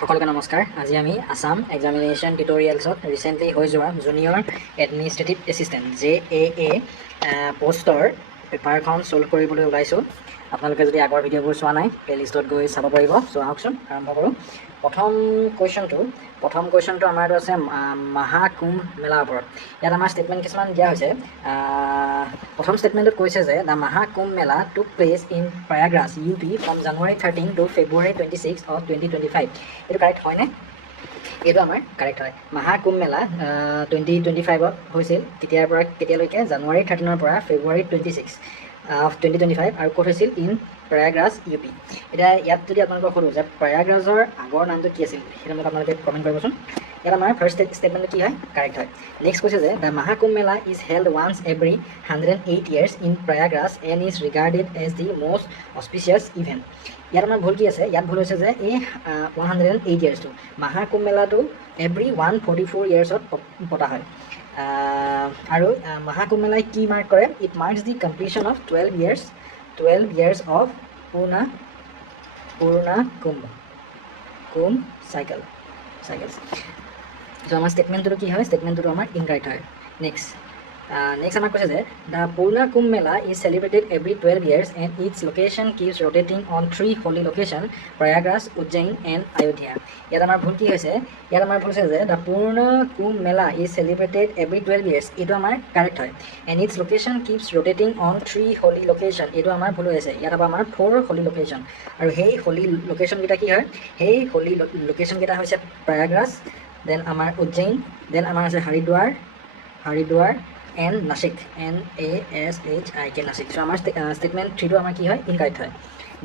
সকলকে নমস্কাৰ। আজি আমি আসাম এক্সামিনেশ্যন টিউটৰিয়েলছত ৰিচেণ্টলি হৈ যোৱা জুনিয়ৰ এডমিনিষ্ট্ৰেটিভ এছিষ্টেণ্ট JAA পোষ্টৰ পেপাৰখন ছল্ভ কৰিবলৈ ওলাইছোঁ। আপোনালোকে যদি আগৰ ভিডিঅ'বোৰ চোৱা নাই প্লেলিষ্টত গৈ চাব পাৰিব। চ' আহকচোন আৰম্ভ কৰোঁ। প্ৰথম কুৱেশ্যনটো আমাৰটো আছে মহাকুম্ভ মেলাৰ ওপৰত। ইয়াত আমাৰ ষ্টেটমেণ্ট কিছুমান দিয়া হৈছে। প্ৰথম ষ্টেটমেণ্টত কৈছে যে দ্য মহাকুম্ভ মেলা টুক place in Prayagraj UP from January 13 to February 26 of 2025। এইটো কাৰেক্ট হয়নে? এইটো আমাৰ কাৰেক্ট হয়। মহাকুম্ভ মেলা 2025ত হৈছিল। কেতিয়াৰ পৰা কেতিয়ালৈকে? January 13 পৰা February 26 of 2025 আৰু ক'ত হৈছিল? In Prayagraj UP। এতিয়া ইয়াত যদি আপোনালোকক সোধোঁ যে প্ৰয়াগৰাজৰ আগৰ নামটো কি আছিল, সেইটো মোক আপোনালোকে কমেণ্ট কৰিবচোন। ইয়াত আমাৰ ফাৰ্ষ্ট ষ্টেটমেণ্টটো কি হয়? কাৰেক্ট হয়। নেক্সট কৈছে যে the Mahakumbh Mela is held once every 108 years in Prayagraj and is regarded as the most auspicious event. ইয়াত আমাৰ ভুল কি আছে? ইয়াত ভুল হৈছে যে এই 108 yearsটো মহাকুম্ভ মেলাটো এভৰি 144 yearsত পতা হয়। আৰু মহাকুম্ভ মেলাই কি মাৰ্ক কৰে? It marks the completion of 12 years of Purna Kumbh cycles. So' আমাৰ ষ্টেটমেণ্টটো কি হয়? ষ্টেটমেণ্টটো আমাৰ ইনকাৰেক্ট হয়। নেক্সট আমাক কৈছে যে the Purna Kumbh Mela is celebrated every 12 years and its location keeps rotating on 3 holy location Prayagraj, Ujjain and Ayodhya. ইয়াত আমাৰ ভুল কি হৈছে? ইয়াত আমাৰ ভুল হৈছে যে the Purna Kumbh Mela is celebrated every 12 years। এইটো আমাৰ কাৰেক্ট হয়। And its location keeps rotating on 3 holy location. এইটো আমাৰ ভুল হৈ আছে। ইয়াত হ'ব আমাৰ 4 holy লোকেশ্যন। আৰু সেই holy লোকেশ্যনকেইটা কি হয়? সেই holy লোকেশ্যনকেইটা হৈছে প্ৰয়াগৰাজ, দেন আমাৰ উজ্জয়িন, দেন আমাৰ আছে হৰিদ্বাৰ এণ্ড নাচিক, NASHIK নাচিক। চ' আমাৰ ষ্টেটমেণ্ট 3টো আমাৰ কি হয়? ইনকাৰেক্ট হয়।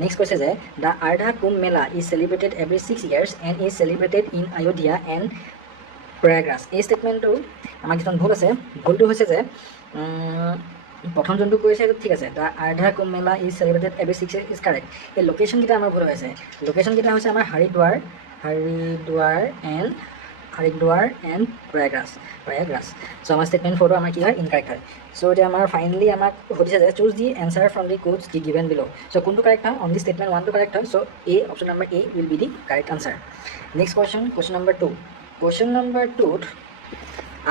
নেক্সট কৈছে যে the Ardha Kumbh Mela is celebrated every 6 years and is celebrated in Ayodhya and Prayagraj. এই ষ্টেটমেণ্টটো আমাৰ কিছুমান ভুল আছে। ভুলটো হৈছে যে প্ৰথম যোনটো কৈছে সেইটো ঠিক আছে। The Ardha Kumbh Mela is celebrated every 6 years is correct. এই লোকেশ্যনকেইটা আমাৰ ভুল হৈছে। লোকেশ্যনকেইটা হৈছে আমাৰ হৰিদ্বাৰ এণ্ড প্ৰয়াগৰাজ। চ' আমাৰ ষ্টেটমেণ্ট 4টো আমাৰ কি হয়? ইনকাৰেক্ট হয়। চ' এতিয়া আমাৰ ফাইনেলি আমাক সুধিছে যে choose the answer from the codes the given below'. So' কোনটো কাৰেক্ট হয়? অনলি ষ্টেটমেণ্ট 1টো কাৰেক্ট হয়। So' option number A will be the correct answer. Next question number 2। Question number 2ত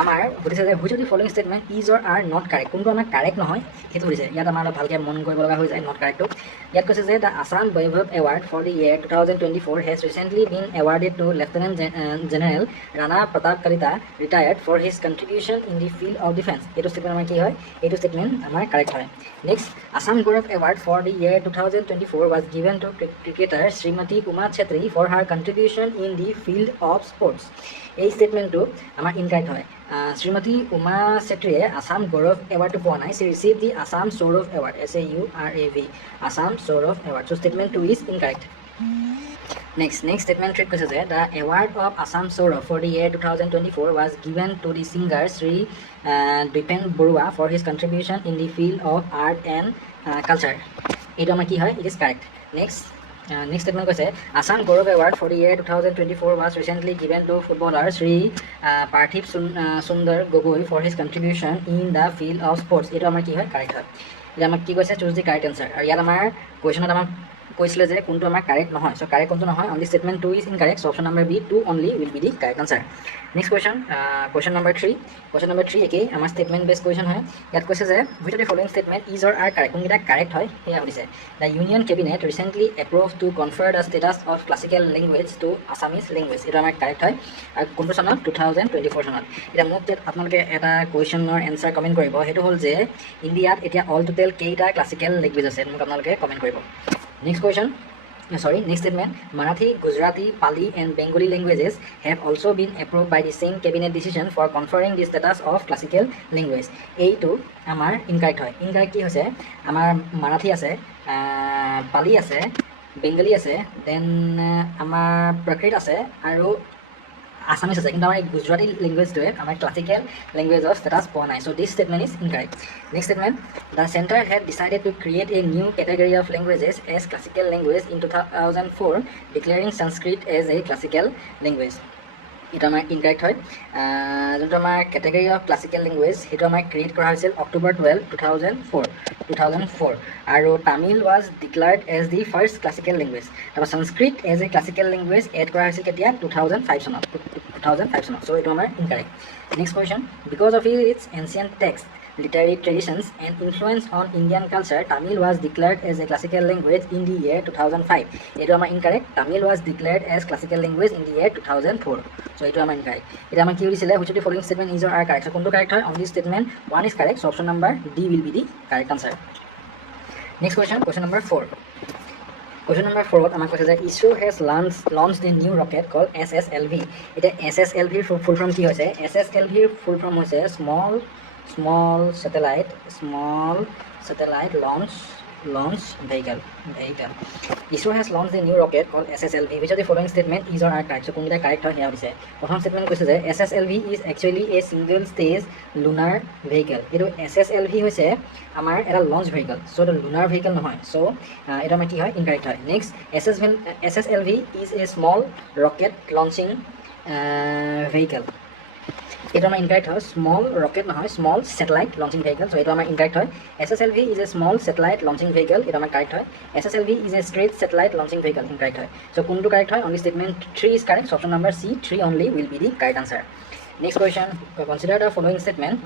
আমাৰ সুধিছে যে which of the following statement is or are not correct. কোনটো আমাৰ কাৰেক্ট নহয় সেইটো সুধিছে। ইয়াত আমাৰ অলপ ভালকৈ মন কৰিব লগা হৈ যায় নট কাৰেক্টটো। ইয়াত কৈছে যে the Assam Baibhav award for the year 2024 has recently been awarded to lieutenant general Rana Pratap Kalita retired for his contribution in the field of defence. এইটো ষ্টেটমেণ্ট আমাৰ কি হয়? এইটো ষ্টেটমেণ্ট আমাৰ কাৰেক্ট হয়। Next Assam Gaurav award for the year 2024 was given to cricketer Shrimati Uma Chhetri for her contribution in the field of sports. এই ষ্টেটমেণ্টটো আমাৰ ইনকাৰেক্ট হয়। শ্ৰীমতী উমা চেত্ৰীয়ে আসাম গৌৰৱ এৱাৰ্ডটো পোৱা নাই। She received the Assam Saurav award, SAURAV, Assam Saurav award. So' statement 2 is incorrect. Next statement 3 কৈছে যে the award of Assam Saurav for the year 2024 was given to the singer Shri Dwipen Baruah for his contribution in the field of art and culture. এইটো আমাৰ কি হয়? It is correct. Next statement কৈছে Assam Gaurav award for the year 2024 was recently given to footballer Shri Parthiv Sundar Gogoi for his contribution in the field of sports. এইটো আমাৰ কি হয়? Correct হয়। এতিয়া আমাক কি কৈছে? Choose the correct answer. আৰু ইয়াত আমাৰ কুৱেশ্যনত আমাক কৈছিলে যে কোনটো আমাৰ কাৰেক্ট নহয়। চ' কাৰেক্ট কোনটো নহয়? Only statement 2 is incorrect. So' option number B 2 only will be the correct answer. Next question number 3। Question number 3 একেই আমাৰ ষ্টেটমেণ্ট বেছ কুৱেশ্যন হয়। ইয়াত কৈছে যে which of the following statement is or are correct. কোনকেইটা কাৰেক্ট হয় সেয়া সুধিছে। The union cabinet recently approve to confer the status of classical language to Assamese language. এইটো আমাৰ কাৰেক্ট হয়। আৰু কোনটো চনত? 2024 চনত। এতিয়া মোক আপোনালোকে এটা কুৱেশ্যনৰ এনচাৰ কমেণ্ট কৰিব। সেইটো হ'ল যে ইণ্ডিয়াত এতিয়া অল টোটেল কেইটা ক্লাছিকেল লেংগুৱেজ আছে? মোক আপোনালোকে কমেণ্ট কৰিব। Next statement Marathi, Gujarati, Pali and Bengali languages have also' been approve by the same cabinet decision for conferring the status of classical language. এইটো আমাৰ ইনকাৰেক্ট হয়। ইনকাৰেক্ট কি হৈছে? আমাৰ মাৰাঠী আছে, পালি আছে, বেংগলী আছে, দেন আমাৰ প্ৰাকৃত আছে আৰু আছামিজ আছে। কিন্তু আমাৰ এই গুজৰাটী লেংগুৱেজটোৱে আমাৰ ক্লাছিকেল লেংগুৱেজৰ ষ্টেটাছ পোৱা নাই। So' this statement is incorrect. Next statement the centre had decided to create a new category of languages as classical language in 2004 declaring Sanskrit as a classical language. এইটো আমাৰ ইনকাৰেক্ট হয়। যোনটো আমাৰ কেটেগৰী অফ ক্লাছিকেল লেংগুৱেজ সেইটো আমাৰ create কৰা হৈছিল October 12, 2004। 2004 আৰু Tamil was declared as the first classical language তাৰপৰা Sanskrit as a classical language add কৰা হৈছিল কেতিয়া 2005 চনত so এইটো আমাৰ incorrect. Next question, because of its ancient text, literary traditions and influence on Indian culture, Tamil was declared as a classical language in the year 2005. It is incorrect. Tamil was declared as classical language in the year 2004. So it is incorrect. It is which of the following statement is or are correct? So correct on this statement, one is correct. So option number D will be the correct answer. Next question, question number 4. Question number 4, ISRO has launched a new rocket called SSLV. It is SSLV full from ki hoise? SSLV full from hoise small satellite launch vehicle. ISRO has launched a new rocket called SSLV. Which of the following statement is or are correct? So kunita correct hoy here dise. Prothom statement koise je SSLV is actually a single stage lunar vehicle. Eto SSLV hoise amar eta launch vehicle. So the lunar vehicle nohoy. So eta ma ki hoy incorrect hoy. Next, SSLV is a small rocket launching vehicle. It is incorrect. Small rocket no small satellite launching vehicle. So it is incorrect. SSLV is a small satellite launching vehicle. It is correct. SSLV is a straight satellite launching vehicle. Incorrect. So kuntu correct. Only statement 3 is correct. So option number C, 3 only will be the correct answer. Next question, consider the following statement.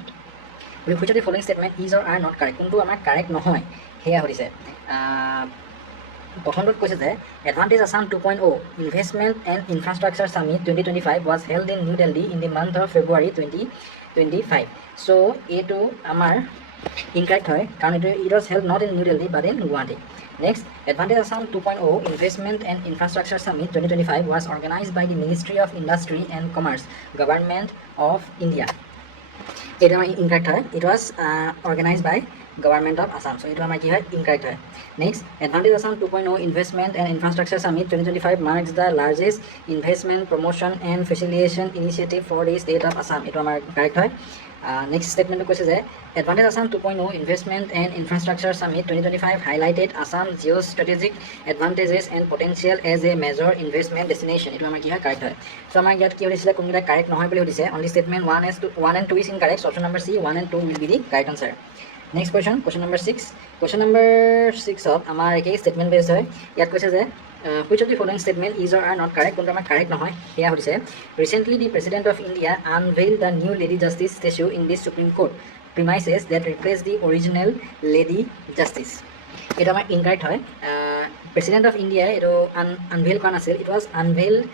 Which of the following statement is or are not correct? Kuntu amar correct no hoy. Here hoise. প্ৰথমটোত কৈছে যে Advantage Assam 2.0 Investment and Infrastructure Summit 2025 was held in New Delhi in the month of February 2025. So এইটো আমাৰ incorrect হয় কাৰণ it was held not in New Delhi but in Guwahati. Next, Advantage Assam 2.0 Investment and Infrastructure Summit 2025 was organized by the Ministry of Industry and Commerce, Government of India. এইটো আমাৰ incorrect হয়. It was organized by Government of Assam. So, it is incorrect. Next, Advantage Assam 2.0 Investment and Infrastructure Summit 2025 marks the largest investment, promotion and facilitation initiative for the state of Assam. It is correct. Next statement is Advantage Assam 2.0 Investment and Infrastructure Summit 2025 highlighted Assam's geostrategic advantages and potential as a major investment destination. It is correct. So, I get correct. Only statement 1 and 2 is incorrect. So, option number C, 1 and 2 will be the correct answer. Next question, question number 6. Question number 6 of amar ek statement based hoy. Yat koise je which of the following statement is or are not correct? Kuntu amar correct nohoy. Here hoise recently the President of India unveiled the new Lady Justice statue in the Supreme Court premises that replaced the original Lady Justice. It amar incorrect hoy. President of India eto unveil kon asil. It was unveiled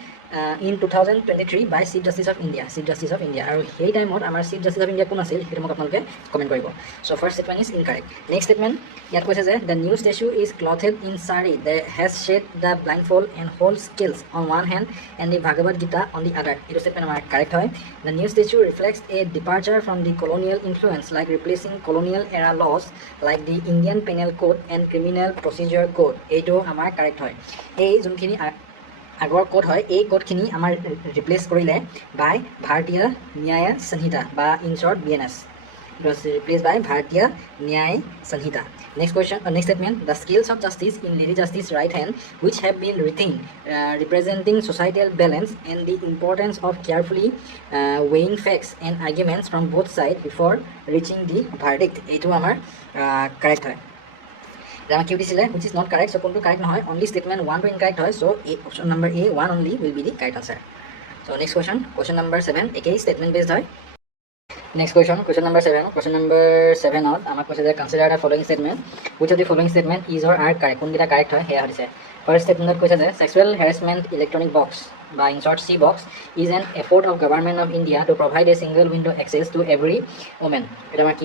in 2023 by Chief Justice of India. And hey time out our Chief Justice of India kun asil hetu mok apnaloke comment koribo. So first statement is incorrect. Next statement yat koise je the new statue is clothed in sari that has shed the blindfold and holds scales on one hand and the Bhagavad Gita on the other. It statement amar correct hoy. The new statue reflects a departure from the colonial influence, like replacing colonial era laws like the Indian Penal Code and Criminal Procedure Code. Eto amar correct hoy. Ei junkhini আগৰ code হয় এই কোডখিনি আমাৰ ৰিপ্লেস কৰিলে বাই ভাৰতীয় ন্যায় সংহিতা বা in short BNS. It was replaced by Bharatiya Nyaya Sanhita. Next question, next statement. The scales of justice in Lady Justice's right hand, which have been retained, representing societal balance and the importance of carefully weighing facts and arguments from both sides before reaching the verdict. Eto amar correct hoy. Which is not correct. So, correct no only statement 1 to incorrect. So, option number A, 1 only will be the correct answer. So, next question, question number 7. A statement based. Next question, question number 7. Question number 7 out. Consider the following statement. Which of the following statement is or are correct? Correct here. First statement sexual harassment electronic box by in short C box is an effort of Government of India to provide a single window access to every woman. Correct.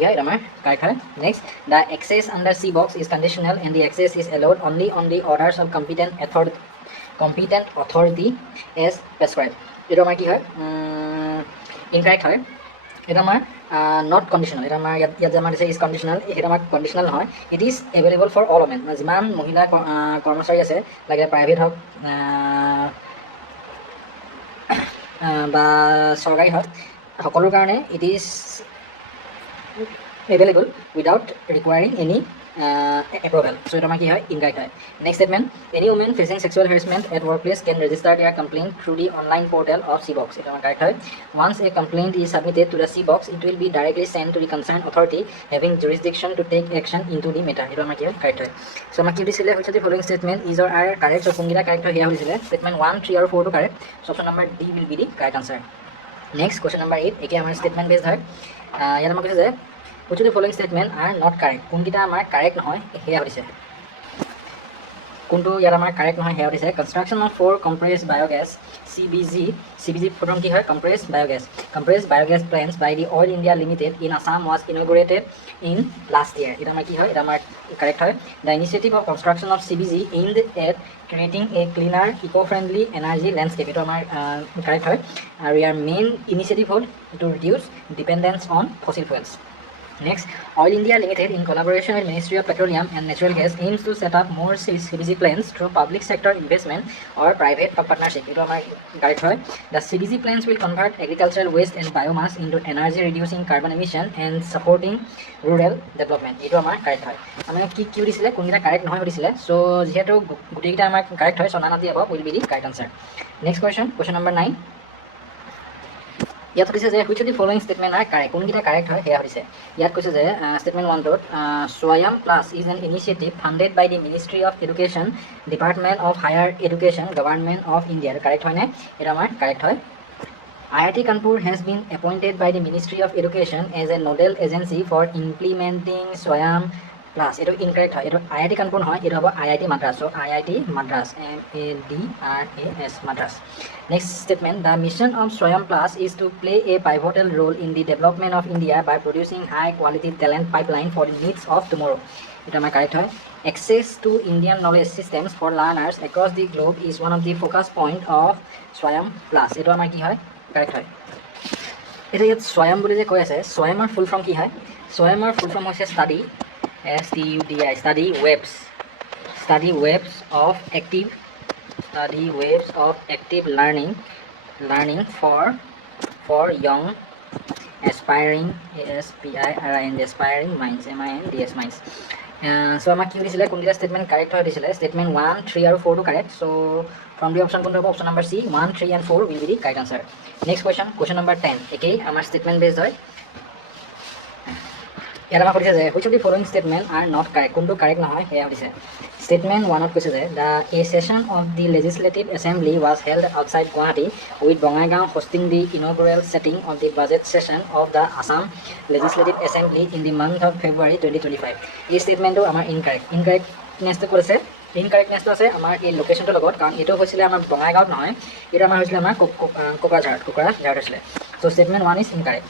Next, the access under C box is conditional and the access is allowed only on the orders of competent authority as prescribed. Incorrect. It is not conditional. It is conditional. It is conditional. It is available for all women. Jiman mohila kormachari ase like private hok ba sorkari hok hokolor karone it is available without requiring any approval. So it is incorrect. Next statement, any woman facing sexual harassment at workplace can register their complaint through the online portal of C-Box. It is correct. Once a complaint is submitted to the C-Box, it will be directly sent to the concerned authority having jurisdiction to take action into the matter. It is correct. So which of the following statement is or are correct? So correct here. Statement 1, 3 or 4 to correct. So option number D will be the correct answer. Next, question number 8. Again, our statement based है. यहाँ which of the following statement are not correct? কোনকিটা আমাৰ correct নহয় হেয়া হৈছে কোনটো ইয়াৰ আমাৰ correct নহয় হেয়া হৈছে construction of 4 compressed biogas CBG program কি হয় compressed biogas plants by the Oil India Limited in Assam was inaugurated in last year. এটা আমাৰ কি হয় এটা আমাৰ correct হয়. The initiative of construction of CBG aimed at creating a cleaner eco-friendly energy landscape. এটা আমাৰ correct হয় আৰু ইয়াৰ main initiative হ'ল to reduce dependence on fossil fuels. Next, Oil India Limited in collaboration with Ministry of Petroleum and Natural Gas aims to set up more CBG plants through public sector investment or private partnership. It is correct. The CBG plants will convert agricultural waste and biomass into energy reducing carbon emission and supporting rural development. It is correct. আমি কি দিছিলে কোনটা correct নহয় দিছিলে so যেহেতু গুটেইটা আমাৰ correct হয় so none of the above will be the correct answer. Next question number 9. ইয়াত কৈছে যে which of the following statement are correct কোনকিটা correct হয় হেয়া হৈছে ইয়াত কৈছে যে statement 1 dot Swayam Plus is an initiative funded by the Ministry of Education Department of Higher Education Government of India. correct হয় নে এটা আমাৰ correct হয়. IIT Kanpur has been appointed by the Ministry of Education as a nodal agency for implementing Swayam Plus. It is incorrect. It is IIT Kanpur নহয় it is IIT Madras. So IIT Madras MADRAS Madras. Next statement, the mission of Swayam Plus is to play a pivotal role in the development of India by producing high quality talent pipeline for the needs of tomorrow. It is correct. Access to Indian knowledge systems for learners across the globe is one of the focus point of Swayam Plus. It is কি হয় correct হয়. এটা ইয়াত Swayam বুলি যে কৈ আছে Swayamৰ full form কি হয় Swayamৰ full form হৈছে study STUDI study webs of active learning for young aspiring aspiring minds minds. So আমাক কি দিছিলে কোনটা statement correct হয় দিছিলে statement 1 3 আৰু 4 to correct. So from the option কোনটো হ'ব option number C 1 3 and 4 will be the correct answer. Next question number 10. একেই আমাৰ statement based হয় ইয়াত আমাক কৈছে যে which of the following statement are not correct কোনটো correct নহয় হেয়া দিছে statement 1 কৈছে যে a session of the Legislative Assembly was held outside Guwahati with Bongaigaon hosting the inaugural setting of the budget session of the Assam Legislative Assembly in the month of February 2025. এই statementটো আমাৰ incorrectness টো কৰিছে incorrectness টো আছে আমাৰ এই লোকেশনটো লগত কাৰণ এটো হৈছিলে আমাৰ বঙাইগাঁৱত নহয় এটা আমাৰ হৈছিলে আমাৰ কোকৰাঝাৰ হৈছিলে so statement 1 is incorrect.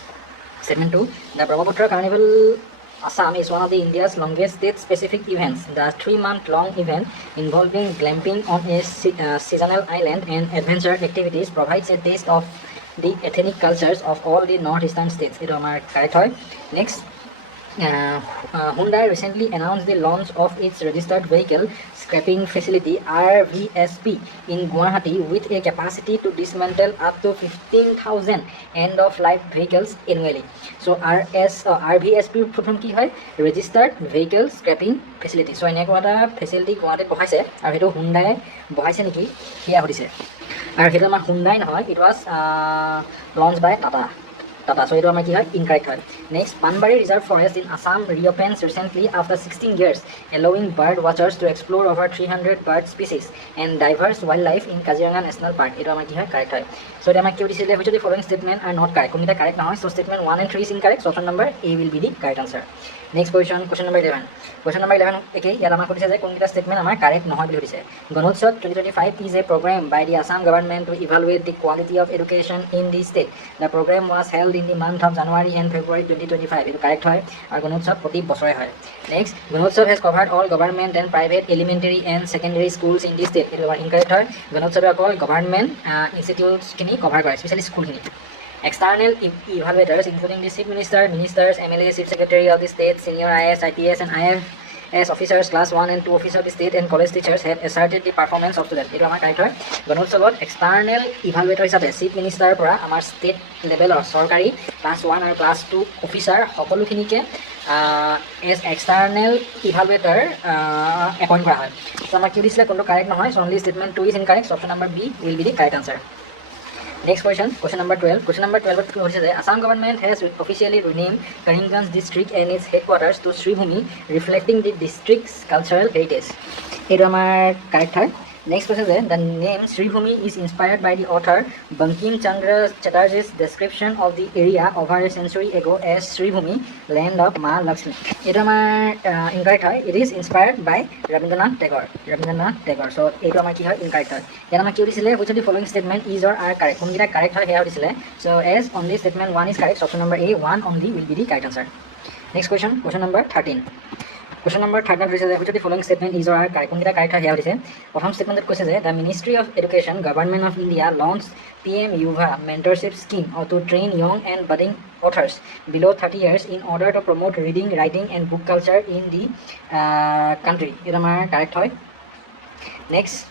Statement 2, the Brahmaputra Carnival Assam is one of the India's longest state-specific events. The 3-month-long event involving glamping on a seasonal island and adventure activities provides a taste of the ethnic cultures of all the northeastern states. It is correct. Next, Hyundai recently announced the launch of its registered vehicle scrapping facility RVSP in Guwahati with a capacity to dismantle up to 15,000 end-of-life vehicles annually. So RVSP from কি হয় registered vehicle scrapping facility. So এনেকুৱা এটা facility গুৱাহাটীত বহাইছে আৰু সেইটো Hyundai বহাইছে নেকি হিয়া সুধিছে আৰু সেইটো আমাৰ Hyundai নহয় it was launched by Tata. So it is incorrect. Next, Panbari Reserve Forest in Assam reopens recently after 16 years, allowing bird watchers to explore over 300 bird species and diverse wildlife in Kaziranga National Park. It is correct. So which of the following statement are not correct? Correct now. So statement 1 and 3 is incorrect. So option number A will be the correct answer. Next question number 11. Question number 11. Okay, here we have statement correct. Gunotsav 2025 is a program by the Assam government to evaluate the quality of education in the state. The program was held in the month of January and February 2025. It is correct. Gunotsav proti bochore hoy. Next, Gunotsav has covered all government and private elementary and secondary schools in the state. It is incorrect. Gunotsav all government institutes kini cover kore, especially school kini. External evaluators including the chief minister, ministers, MLA, chief secretary of the state, senior IAS, IPS and IFS officers, class 1 and 2 officers of the state and college teachers have asserted the performance of students. It is correct. Gunotsav external evaluator hisabe chief minister পৰা আমাৰ state level or সৰকাৰি class 1 আৰু class 2 officer সকলোখিনিকে as external evaluator appoint কৰা হয়। So' আমাৰ কি দিছিলে কোনটো কাৰেক্ট নহয়, so' only statement 2 is incorrect, option number B will be the correct answer. Next question number 12. Question number 12 what is Assam government has officially renamed Karimganj district and its headquarters to Sribhumi, reflecting the district's cultural heritage. It is correct. Next question is the name Sribhumi is inspired by the author Bankim Chandra Chatterjee's description of the area over a century ago as Sribhumi, land of Ma Lakshmi. It is incorrect. It is inspired by Rabindranath Tagore. So it is incorrect. Then which of the following statement is or are correct? Correct here. So as only statement 1 is correct, so option number A, 1 only will be the correct answer. Next question number 13. Question number 13 which of the following statement is or are correct? Correct here. Prothom statement that question the Ministry of Education, Government of India launched PM-YUVA mentorship scheme to train young and budding authors below 30 years in order to promote reading, writing and book culture in the country. It is correct. Next,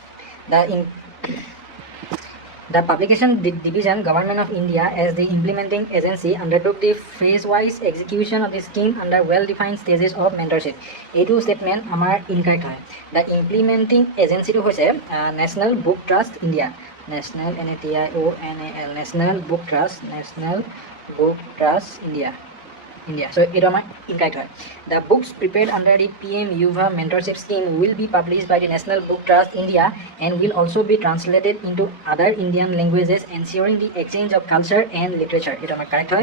the publication division, Government of India, as the implementing agency, undertook the phase-wise execution of the scheme under well-defined stages of mentorship. A2 statement amar incorrect hai. The implementing agency to hoise National Book Trust India. National NATIONAL National Book Trust India. So it is incorrect. The books prepared under the PM-YUVA mentorship scheme will be published by the National Book Trust India and will also be translated into other Indian languages, ensuring the exchange of culture and literature. It is correct.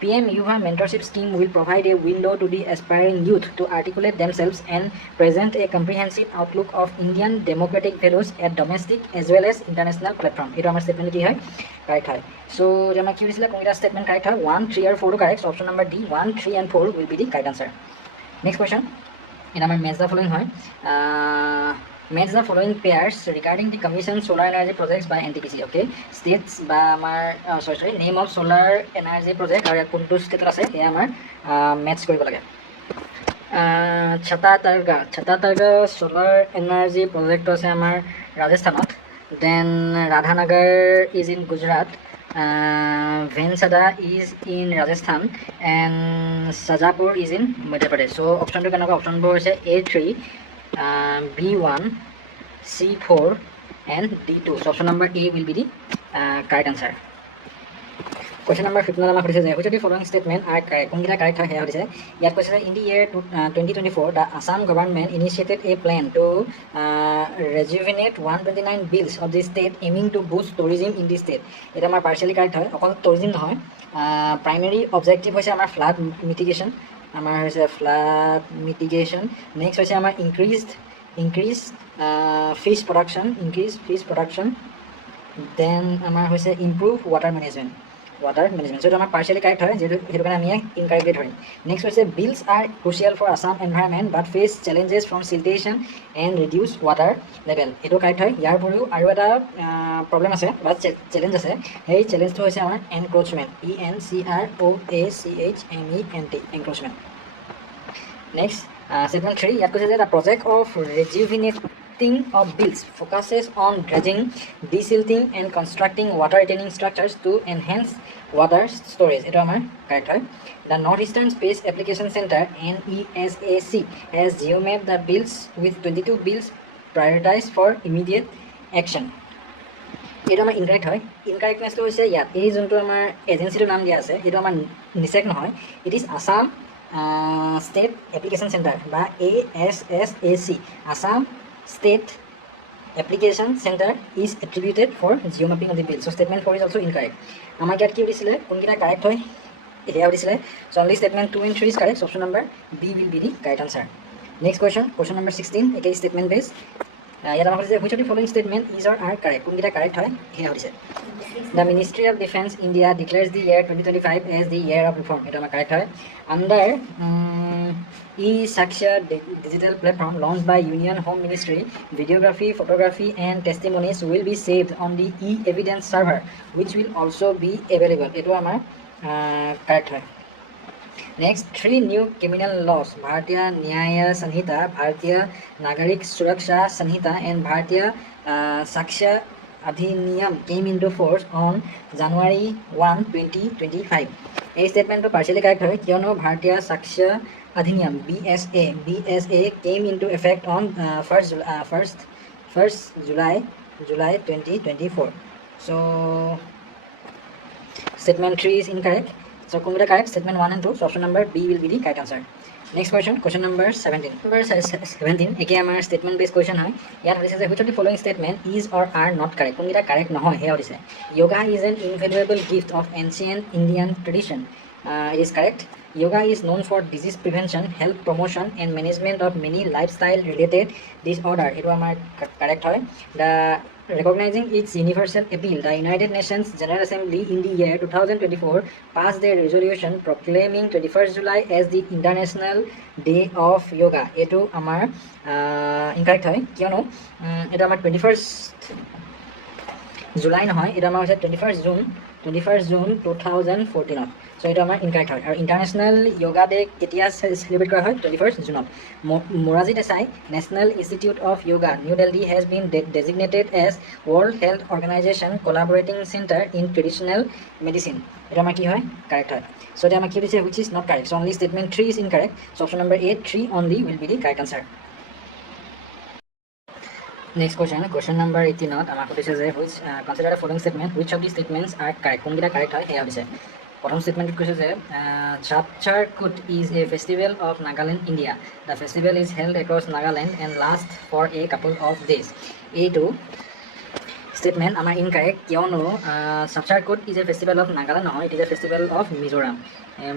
PM-YUVA mentorship scheme will provide a window to the aspiring youth to articulate themselves and present a comprehensive outlook of Indian democratic values at domestic as well as international platform. It is our statement correct. So jama ki hoisile konita statement correct 1 3 or 4 correct, so option number D 1 3 and 4 will be the correct answer. Next question in our match the following match the following pairs regarding the commissioned solar energy projects by NTPC. Okay, states by our name of solar energy project or kuntu state ase he amar match koribo lage. Chhatatarga solar energy project ase amar Rajasthanot. Then Radhanagar is in Gujarat, Vensada is in Rajasthan and Sajapur is in Madhya Pradesh. So option 2 option 4 is A3, B1, C4 and D2. So option number A will be the correct answer. Question number 15 which of the following statement are correct? Correct here. Yet question in the year 2024 the Assam government initiated a plan to rejuvenate 129 bills of the state aiming to boost tourism in the state. It is partially correct. Tourism primary objective was flood mitigation. Next was increased fish production. Then improve water management. So it is partially correct. Incorrect. Next was bills are crucial for Assam environment but face challenges from siltation and reduced water level. It is correct. Yar poriu aru eta problem ase but challenge ase. Hey challenge to hoise amar encroachment. ENCROACHMENT encroachment. Next statement 3 yat koise the project of rejuvenating of Beels focuses on dredging, desilting and constructing water retaining structures to enhance water storage. It is correct. The Northeastern Space Application Center NESAC has geomapped the Beels with 22 Beels prioritized for immediate action. It is incorrect. Incorrectness to hoise yat ei jonto amar agency to naam dia ase etu amar nisek nohoy. It is Assam State Application Center by ASSAC. Assam State Application Center is attributed for geomapping of the bill. So statement 4 is also incorrect. Amar kiat ki udisile konkita correct hoy here udisile. So only statement 2 and 3 is correct. So option number B will be the correct answer. Next question number 16 again statement based. Which of the following statement is or are correct? Konkita correct hoy here udise. The Ministry of Defence India declares the year 2025 as the year of reform. It is correct hoy. Under e-Saksha digital platform launched by Union Home Ministry, videography, photography and testimonies will be saved on the e-evidence server which will also be available. It is correct. Next, 3 new criminal laws, Bharatiya Nyaya Sanhita, Bharatiya Nagarik Suraksha Sanhita and Bharatiya Saksha Adhiniyam came into force on January 1, 2025. এই ষ্টেটমেণ্টটো partially correct হয় কিয়নো ভাৰতীয় সাক্ষ্য অধিনিয়ম BSA came into effect on 1st July 2024. So statement 3 is incorrect. So কোনটা correct? Statement 1 and 2. So option number B will be the correct answer. Next question number 17. Number 17 একে আমাৰ statement based question হয় ইয়াত হৈছে যে which of the following statement is or are not correct কোনটা correct নহয় হেয়া হৈছে yoga is an invaluable gift of ancient Indian tradition. It is correct. Yoga is known for disease prevention, health promotion and management of many lifestyle related disorder. It was correct hoy. The recognizing its universal appeal, the United Nations General Assembly in the year 2024 passed a resolution proclaiming 21st July as the International Day of Yoga. Eto amar incorrect hoy kiyono eta amar 21st July নহয় এটা আমাৰ হৈছে 21st June 2014 so এটা আমাৰ incorrect হয় আৰু international yoga day কেতিয়া celebrate কৰা হয় 21st June Moraji Desai National Institute of Yoga New Delhi has been designated as World Health Organization Collaborating Center in Traditional Medicine এটা আমাৰ কি হয় কাৰেক্ট হয় so এটা আমাৰ কি দিছে which is not correct so only statement 3 is incorrect so option number 8 3 only will be the correct answer. Next question number 18 আমাক কৈছে যে which consider the following statement which of these statements are correct কোনটা correct হয় হেয়া হৈছে প্ৰথম স্টেটমেন্টত কৈছে যে Chapchar-Kut is a festival of Nagaland India. The festival is held across Nagaland and lasts for a couple of days. এইটো statement আমাৰ incorrect কিয়নো Chapchar-Kut is a festival of Nagaland নহয় it is a festival of Mizoram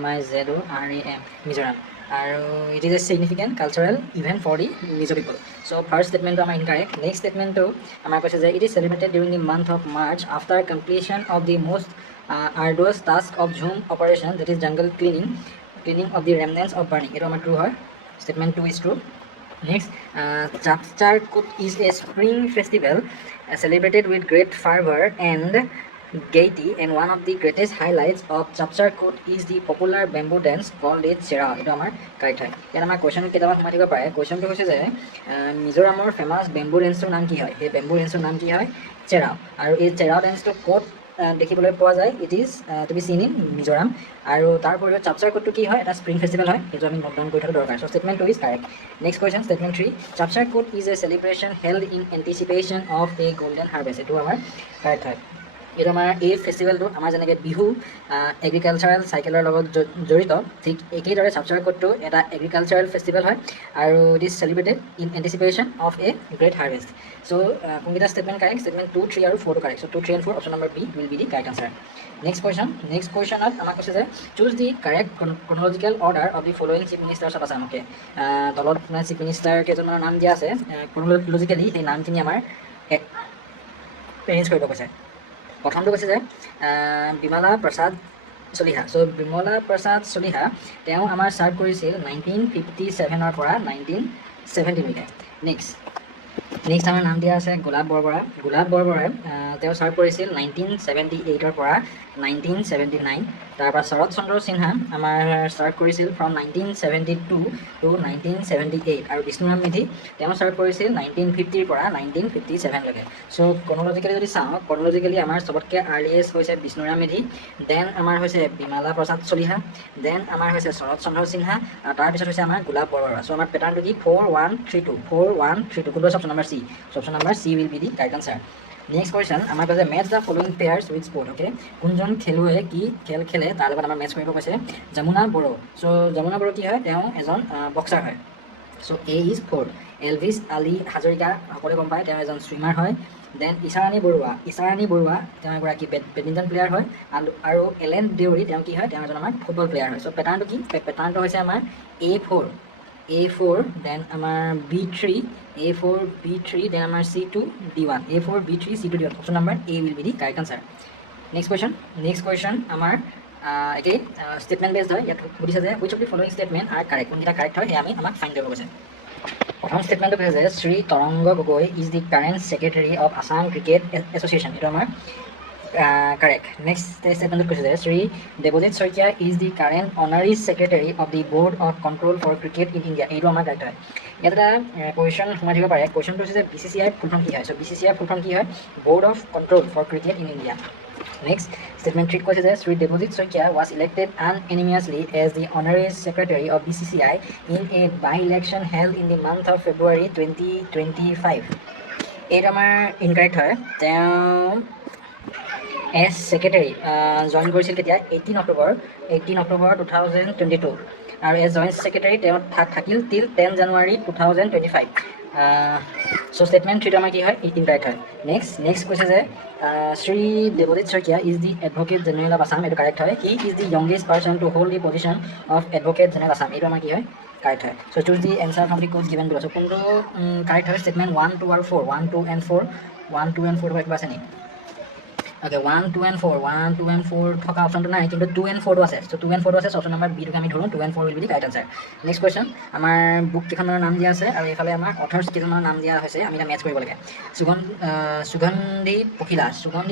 MIZORAM Mizoram আৰু it is a significant cultural event for the Mizo people. So first statement আমাৰ incorrect. Next statement to আমাৰ কৈছে যে it is celebrated during the month of March after completion of the most arduous task of Jhum operation that is jungle cleaning of the remnants of burning. It is true হয় statement 2 is true. Next Chapchar-Kut is a spring festival celebrated with great fervor and gaiety and one of the greatest highlights of Chapchar-Kut is the popular bamboo dance called a chera. It is correct হয় ইয়াত আমাৰ question কেইটামান সোমাই থাকিব পাৰে questionটো হৈছে যে মিজোৰামৰ ফেমাছ বেম্বু ডেন্সৰ নাম কি হয় এই বেম্বু ডেন্সৰ নাম কি হয় চেৰা আৰু এই চেৰা ডেন্সটো ক'ত দেখিবলৈ পোৱা যায় ইট ইজ টু বি চিন ইন মিজোৰাম আৰু তাৰ উপৰিও Chapchar-Kutটো কি হয় এটা স্প্ৰিং ফেষ্টিভেল হয় সেইটো আমি নোট ডাউন কৰি থোৱা দৰকাৰ so statement 2 is correct. Next question statement 3 Chapchar-Kut is a celebration held in anticipation of a golden harvest. এইটো আমাৰ correct হয় এইটো আমাৰ এই ফেষ্টিভেলটো আমাৰ যেনেকৈ বিহু এগ্ৰিকালচাৰেল চাইকেলৰ লগত জড়িত ঠিক একেদৰে Chapchar-Kutটো এটা এগ্ৰিকালচাৰেল ফেষ্টিভেল হয় আৰু it is celebrated in anticipation of a great harvest so' কোনকেইটা ষ্টেটমেণ্ট কাৰেক্ট ষ্টেটমেণ্ট 2 3 আৰু 4 correct so' 2 3 and 4 option number B will be the correct answer. Next কুৱেশ্যনত আমাক কৈছে যে choose the correct chronological order of the following chief ministers of Assam. Okay তলত chief minister কেইজনৰ নাম দিয়া আছে ক্ৰনলজিকেলি সেই নামখিনি আমাৰ এৰেঞ্জ কৰিব কৈছে. প্ৰথমটো কৈছে যে বিমলা প্ৰসাদ চলিহা চ' বিমলা প্ৰসাদ চলিহা তেওঁ আমাৰ চাৰ্ভ কৰিছিল 1957 পৰা 1970লৈকে. নেক্সট আমাৰ নাম দিয়া আছে গোলাপ বৰবৰাই তেওঁ চাৰ্ভ কৰিছিল 1978 পৰা 1979. তাৰপৰা শৰৎ চন্দ্ৰ সিনহা আমাৰ চাৰ্ভ কৰিছিল ফ্ৰম 1972 to 1978 আৰু বিষ্ণুৰাম মেধি তেওঁ চাৰ্ভ কৰিছিল 1950 পৰা 1957লৈকে. চ' ক্ৰনলজিকেলি যদি চাওঁ ক্ৰনলজিকেলি আমাৰ চবতকৈ আৰ্লিয়েষ্ট হৈছে বিষ্ণুৰাম মেধি দেন আমাৰ হৈছে বিমলা প্ৰসাদ চলিহা দেন আমাৰ হৈছে শৰৎ চন্দ্ৰ সিনহা আৰু তাৰপিছত হৈছে আমাৰ গোলাপ বৰবৰা. চ' আমাৰ পেটাৰ্ণটো কি 4-1-3-2 কোনটো option number C. So' option number C will be the correct answer. Next question আমাৰ কৈছে match the following pairs with sport. Okay কোনজন খেলুৱৈয়ে কি খেল খেলে তাৰ লগত আমাৰ মেটচ কৰিব কৈছে যমুনা বড়ো. চ' যমুনা বড়ো কি হয় তেওঁ এজন বক্সাৰ হয়. চ' এ ইজ 4. এলভিছ আলী হাজৰিকা সকলোৱে গম পায় তেওঁ এজন ছুইমাৰ হয়. দেন ইছাৰাণী বৰুৱা তেওঁ এগৰাকী বেডমিণ্টন প্লেয়াৰ হয় আৰু এলেন দেউৰী তেওঁ কি হয় তেওঁ এজন আমাৰ ফুটবল প্লেয়াৰ হয়. চ' পেটাৰ্ণটো কি পেটাৰ্ণটো হৈছে আমাৰ A4 দেন আমাৰ B3 দেন আমাৰ C2 D1 A4 B3 C2 D1 option number A will be the correct answer. Next question আমাৰ একেই ষ্টেটমেণ্ট বেছড হয়. ইয়াত সুধিছে যে which of the following statement R correct কোনকেইটা কাৰেক্ট হয় সেয়া আমাক ফাইণ্ড কৰিব কৈছে. প্ৰথম ষ্টেটমেণ্টটো কৈছে যে Shri Tarang Gogoi is the current secretary of Assam cricket association. এইটো আমাৰ correct. Next statement কৈছে যে Shri Devajit Saikia is the current honorary secretary of the board of control for cricket in India. এইটো আমাৰ কাৰেক্ট হয়. ইয়াত এটা কুৱেশ্যন সোমাই থাকিব পাৰে. কুৱেশ্যনটো হৈছে যে BCCI ফুল ফৰ্ম কি হয়. চ' BCCI ফুল ফৰ্ম কি হয় board of control for cricket in India. Next, statement 3 কৈছে যে Sri Devojit Soikia was elected unanimously as the honorary secretary of BCCI in a by-election held in the month of February 2025. এইটো আমাৰ incorrect হয় তেওঁ as secretary join কৰিছিল কেতিয়া 18 অক্টোবৰ 2022 আৰু as joint secretary তেওঁ থাকিল টিল 10 জানুৱাৰী 2025 so statement 3 আমাৰ কি হয় ইনকাৰেক্ট হয় next কৈছে যে Sri Devojit Soikia is the advocate general of Assam এইটো কাৰেক্ট হয় he is the youngest person to hold the position of advocate general Assam এইটো আমাৰ কি হয় কাৰেক্ট হয় so choose the answer from the codes given below so কোনটো correct হয় statement 1 2 আৰু 4 1 2 and 4 1 2 and 4 কিবা আছে নেকি Okay, 1, 2 and 4. 1, 2 and 4 থকা অপশ্যনটো নাই কিন্তু 2 and 4 আছে so 2 and 4 আছে অপশ্যন নম্বৰ বি টোকে আমি ধৰো 2 and 4 will be the right answer next question আমাৰ বুক কেইখনৰ নাম দিয়া আছে আৰু এফালে আমাৰ অথৰ্স কেইজনৰ নাম দিয়া হৈছে আমি এটা মেচ কৰিব লাগে সুগন্ধি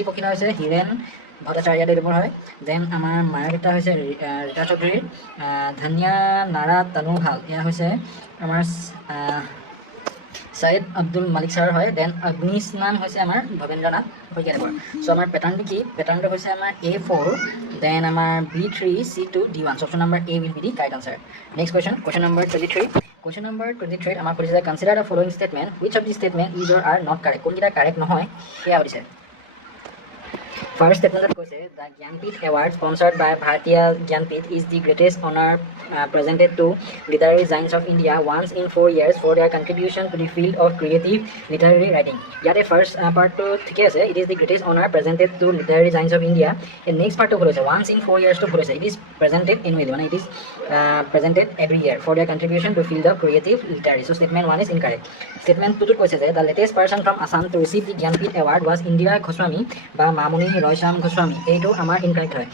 পখিলা হৈছে হিৰেন ভট্টাচাৰ্য দেৱৰ হয় দেন আমাৰ মায়াবিতা হৈছে ৰীতা চৌধুৰী ধনিয়া নাৰা তানুভাল এয়া হৈছে আমাৰ Syed Abdul Malik sir হয় দেন অগ্নিশ নাম হৈছে আমাৰ ভবেন্দ্ৰনাথ শইকীয়া দেৱৰ সো আমাৰ প্যাটাৰ্নটো কি প্যাটাৰ্নটো হৈছে আমাৰ A4 দেন আমাৰ B3 C2 D1 so option number A will be the correct answer next question number 23 আমাৰ কৈছে consider the following statement which of the statement is or are not correct কোনটা correct নহয় সেয়া হৈছে First statement কৈছে the Jnanpith Award sponsored by Bharatiya Jnanpith is the greatest honor presented to literary giants of India once in 4 years for their contribution to the field of creative literary writing. Yate first part to thike ase it is the greatest honor presented to literary giants of India. And next part to bhul ase once in 4 years to bhul ase it is presented annually it is presented every year for their contribution to field of creative literary. So statement 1 is incorrect. Statement 2 to কৈছে যে the latest person from Assam to receive the Jnanpith Award was Indira Goswami বা মামুনি ৰয়ছম গোস্বামী এইটো আমাৰ incorrect হয়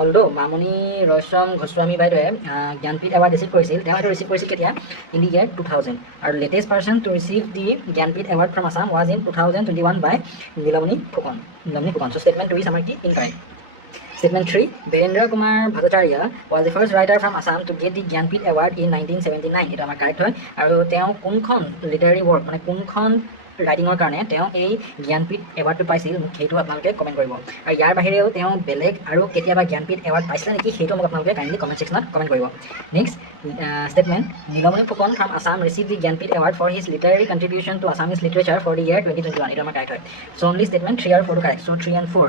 although মামুনি ৰয়ছম গোস্বামী বাইদেৱে Jnanpith award receive কৰিছিল তেওঁ এইটো ৰিচিভ কৰিছিল কেতিয়া ইন দি ইয়াৰ 2000 আৰু latest person to receive the Jnanpith award from Assam was in 2021 by Nilmani Phukan so statement 2 is আমাৰ কি incorrect Statement 3, Birendra Kumar Bhattacharya was the first writer from Assam to get the Jnanpith Award in 1979. এটা আমাৰ correct হয় আৰু তেওঁ কোনখন literary work মানে কোনখন ৰাইটিঙৰ কাৰণে তেওঁ এই জ্ঞানপীঠ এৱাৰ্ডটো পাইছিল সেইটো আপোনালোকে কমেণ্ট কৰিব আৰু ইয়াৰ বাহিৰেও তেওঁ বেলেগ আৰু কেতিয়াবা জ্ঞানপীঠ এৱাৰ্ড পাইছিলে নেকি সেইটো মোক আপোনালোকে কাইণ্ডলি কমেণ্ট ছেকশ্যনত কমেণ্ট কৰিব next statement Nilmani Phukan from Assam received the Jnanpith Award for his literary contribution to Assamese literature for the year 2021 এটা আমাৰ কাৰেক্ট হয় so only statement 3 আৰু 4 টো কাৰেক্ট so 3 and 4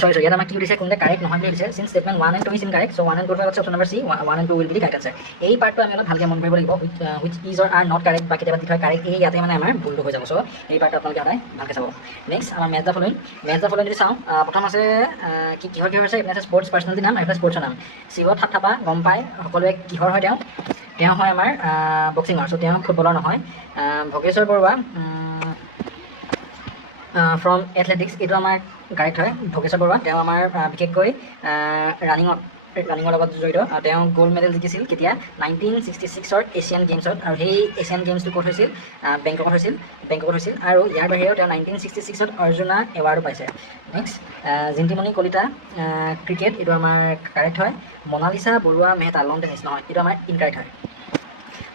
sorry ইয়াত আমাক কি দিছে কোনটা কারেক্ট নহয় বুলি দিছে since statement 1 and 2 is incorrect so 1 and 2 ৰ option number C 1 and 2 will be the correct answer এই পাৰ্টটো আমি অলপ ভালকৈ মন কৰিব লাগিব which is or are not correct বা কেতিয়াবা দিথা কারেক্ট এই ইয়াতে মানে আমাৰ ভুলটো হৈ যাব so এই পাৰ্টটো আপোনালোকে সদায় ভালকৈ চাব নেক্সট আমাৰ মেথ দা ফলোইং যদি চাওঁ প্ৰথম আছে কি কিহৰ আছে এনে আছে স্পৰ্টছ পাৰ্সোনালিটি নাম আৰু স্পৰ্টছৰ নাম শিৱ থাপা গম পায় সকলোৱে কিহৰ হয় তেওঁ হয় আমাৰ বক্সিঙৰ so তেওঁ ফুটবলৰ নহয় ভোগেশ্বৰ বৰুৱা from athletics এইটো আমাৰ গাইড হয় ভোগেশ্বৰ বৰুৱা তেওঁ আমাৰ বিশেষকৈ ৰানিঙৰ লগত জড়িত তেওঁ গোল্ড মেডেল জিকিছিল কেতিয়া 1966 এছিয়ান গেমছত আৰু সেই এছিয়ান গেমছটো ক'ত হৈছিল বেংককত হৈছিল আৰু ইয়াৰ বাহিৰেও তেওঁ 1966 অৰ্জুনা এৱাৰ্ডো পাইছে নেক্সট জিন্তিমণি কলিতা ক্ৰিকেট এইটো আমাৰ কাৰেক্ট হয় মনালিসা বৰুৱা মেহতা লন টেনিছ নহয় এইটো আমাৰ ইনকাৰেক্ট হয়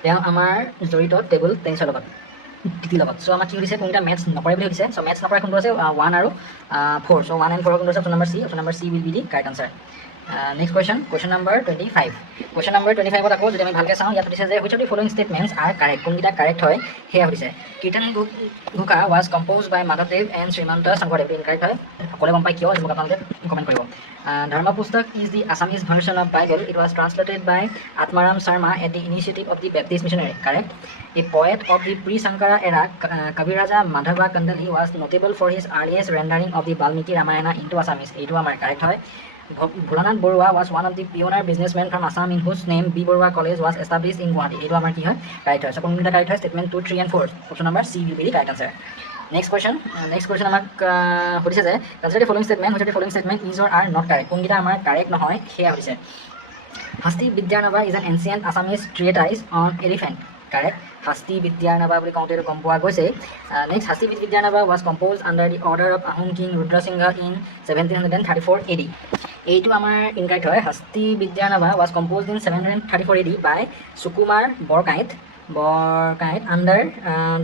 তেওঁ আমাৰ জড়িত টেবল টেনিছৰ লগত so আমাৰ কি হৈছে কোনটা মেথছ নকৰে বুলি হৈছে so মেথছ নকৰে কোনটো আছে 1 আৰু 4 so 1 and 4 কোনটো আছে option number C will be the correct answer next question number 25 আকৌ যদি আমি ভালকৈ চাওঁ ইয়াত দিছে যে which of the following statements are correct কোনটা কাৰেক্ট হয় হেয়া হৈছে Kirtan Ghosha was composed by Madhav and Srimanta Shankardev incorrect হয় সকলোৱে গম পায় কিয় মোক আপোনালোকে কমেণ্ট কৰিব Dharma Pustak is the Assamese version of Bible. It was translated by Atmaram Sharma at the initiative of the Baptist missionary. Correct. A poet of the pre-Sankara era, Kaviraja Madhava Kandali was notable for his earliest rendering of the Valmiki Ramayana into Assamese. Etu amar correct hoy. Bhulanath Borua was one of the pioneer businessmen from Assam in whose name B. Borua College was established in Guwahati. Etu amar ki hoy correct hoy. So konita correct hoy statement 2, 3 and 4. Option number C will be the correct answer. Next question আমাক সুধিছে যে consider the following statement which of the following statement is or are not correct কোনটা আমাৰ correct নহয় হেয়া হৈছে Hasti Vidyanava is an ancient Assamese treatise on elephant correct Hasti Vidyanava বুলি কওঁতে গম পোৱা গৈছে next Hasti Vidyanava was composed under the order of Ahom king Rudra Singha in 1734 AD এইটো আমাৰ ইনকাৰেক্ট হয় Hasti Vidyanava was composed in 734 AD by Sukumar Borkait Borkait under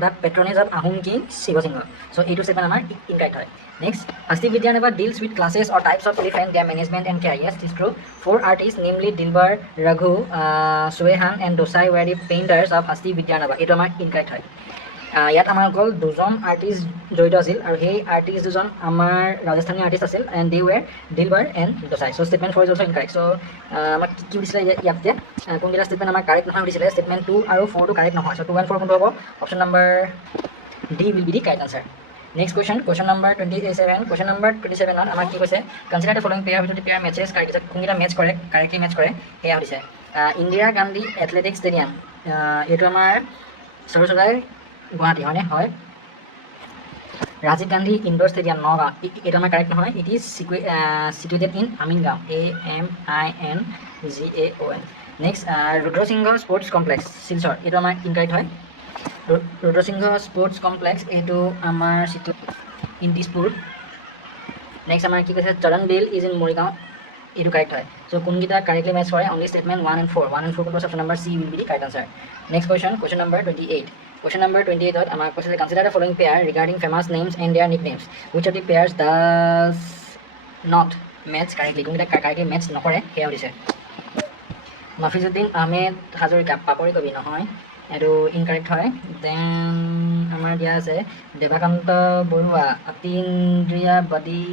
the patronage of Ahom king Shiva Singha. So A to 7 amar incorrect hoy. Next, Hasti Vidyanava deals with classes or types of elephant, their management and care. Yes, this is true. 4 artists, namely Dilbar, Raghu, Suehan and Dosai were the painters of Hasti Vidyanava. It amar incorrect hoy. ইয়াত আমাৰ অকল দুজন artist জড়িত আছিল আৰু সেই artist দুজন আমাৰ ৰাজস্থানী আৰ্টিষ্ট আছিল and they were Dilbar and Dosai so' statement 4 is also' incorrect so' আমাক কি সুধিছিলে ইয়াতে কোনকেইটা ষ্টেটমেণ্ট আমাৰ কাৰেক্ট নহয় সুধিছিলে ষ্টেটমেণ্ট 2 আৰু 4টো কাৰেক্ট নহয় চ' 2 and 4 কোনটো হ'ব option number D will be the correct answer next question number 27 question number 27ত আমাক কি কৈছে কনচিডাৰ দ্য ফলোইং পেয়াৰ ভিতৰত পেয়াৰ মেচেছ কাৰেক্ট কোনকেইটা মেচ কৰে কাৰেক্টলি মেচ কৰে সেয়া সুধিছে ইন্দিৰা গান্ধী এথলেটিক ষ্টেডিয়াম এইটো আমাৰ সৰস্বতী গুৱাহাটী হয়নে হয় ৰাজীৱ গান্ধী ইনডোৰ ষ্টেডিয়াম নগাঁও এইটো আমাৰ কাৰেক্ট নহয় it is situated in Amingaon AMINGAON next Rudrasingha sports complex Silchar এইটো আমাৰ ইনকাৰেক্ট হয় ৰুদ্ৰসিংহ স্পৰ্টছ কমপ্লেক্স এইটো আমাৰ ইন দিছপুৰ নেক্সট আমাৰ কি কৈছে চৰণ বিল ইজ ইন মৰিগাঁও এইটো কাৰেক্ট হয় চ' কোনকেইটা কাৰেক্টলি মেচ কৰে অনলি ষ্টেটমেণ্ট 1 and 4 কোনটো option number C will be the correct answer next question number 28 Question number 28 আমাক কৈছে consider the following pair regarding famous names and their nicknames. Which of the pairs does not match correctly? কোনটা correctly match নকৰে সেয়া হৈছে মাফিজুদ্দিন আহমেদ হাজৰিকা পাপৰি কবি নহয় এটো incorrect হয় দেন আমাৰ দিয়া আছে দেৱাকান্ত বৰুৱা অতীন্দ্ৰিয়া বডি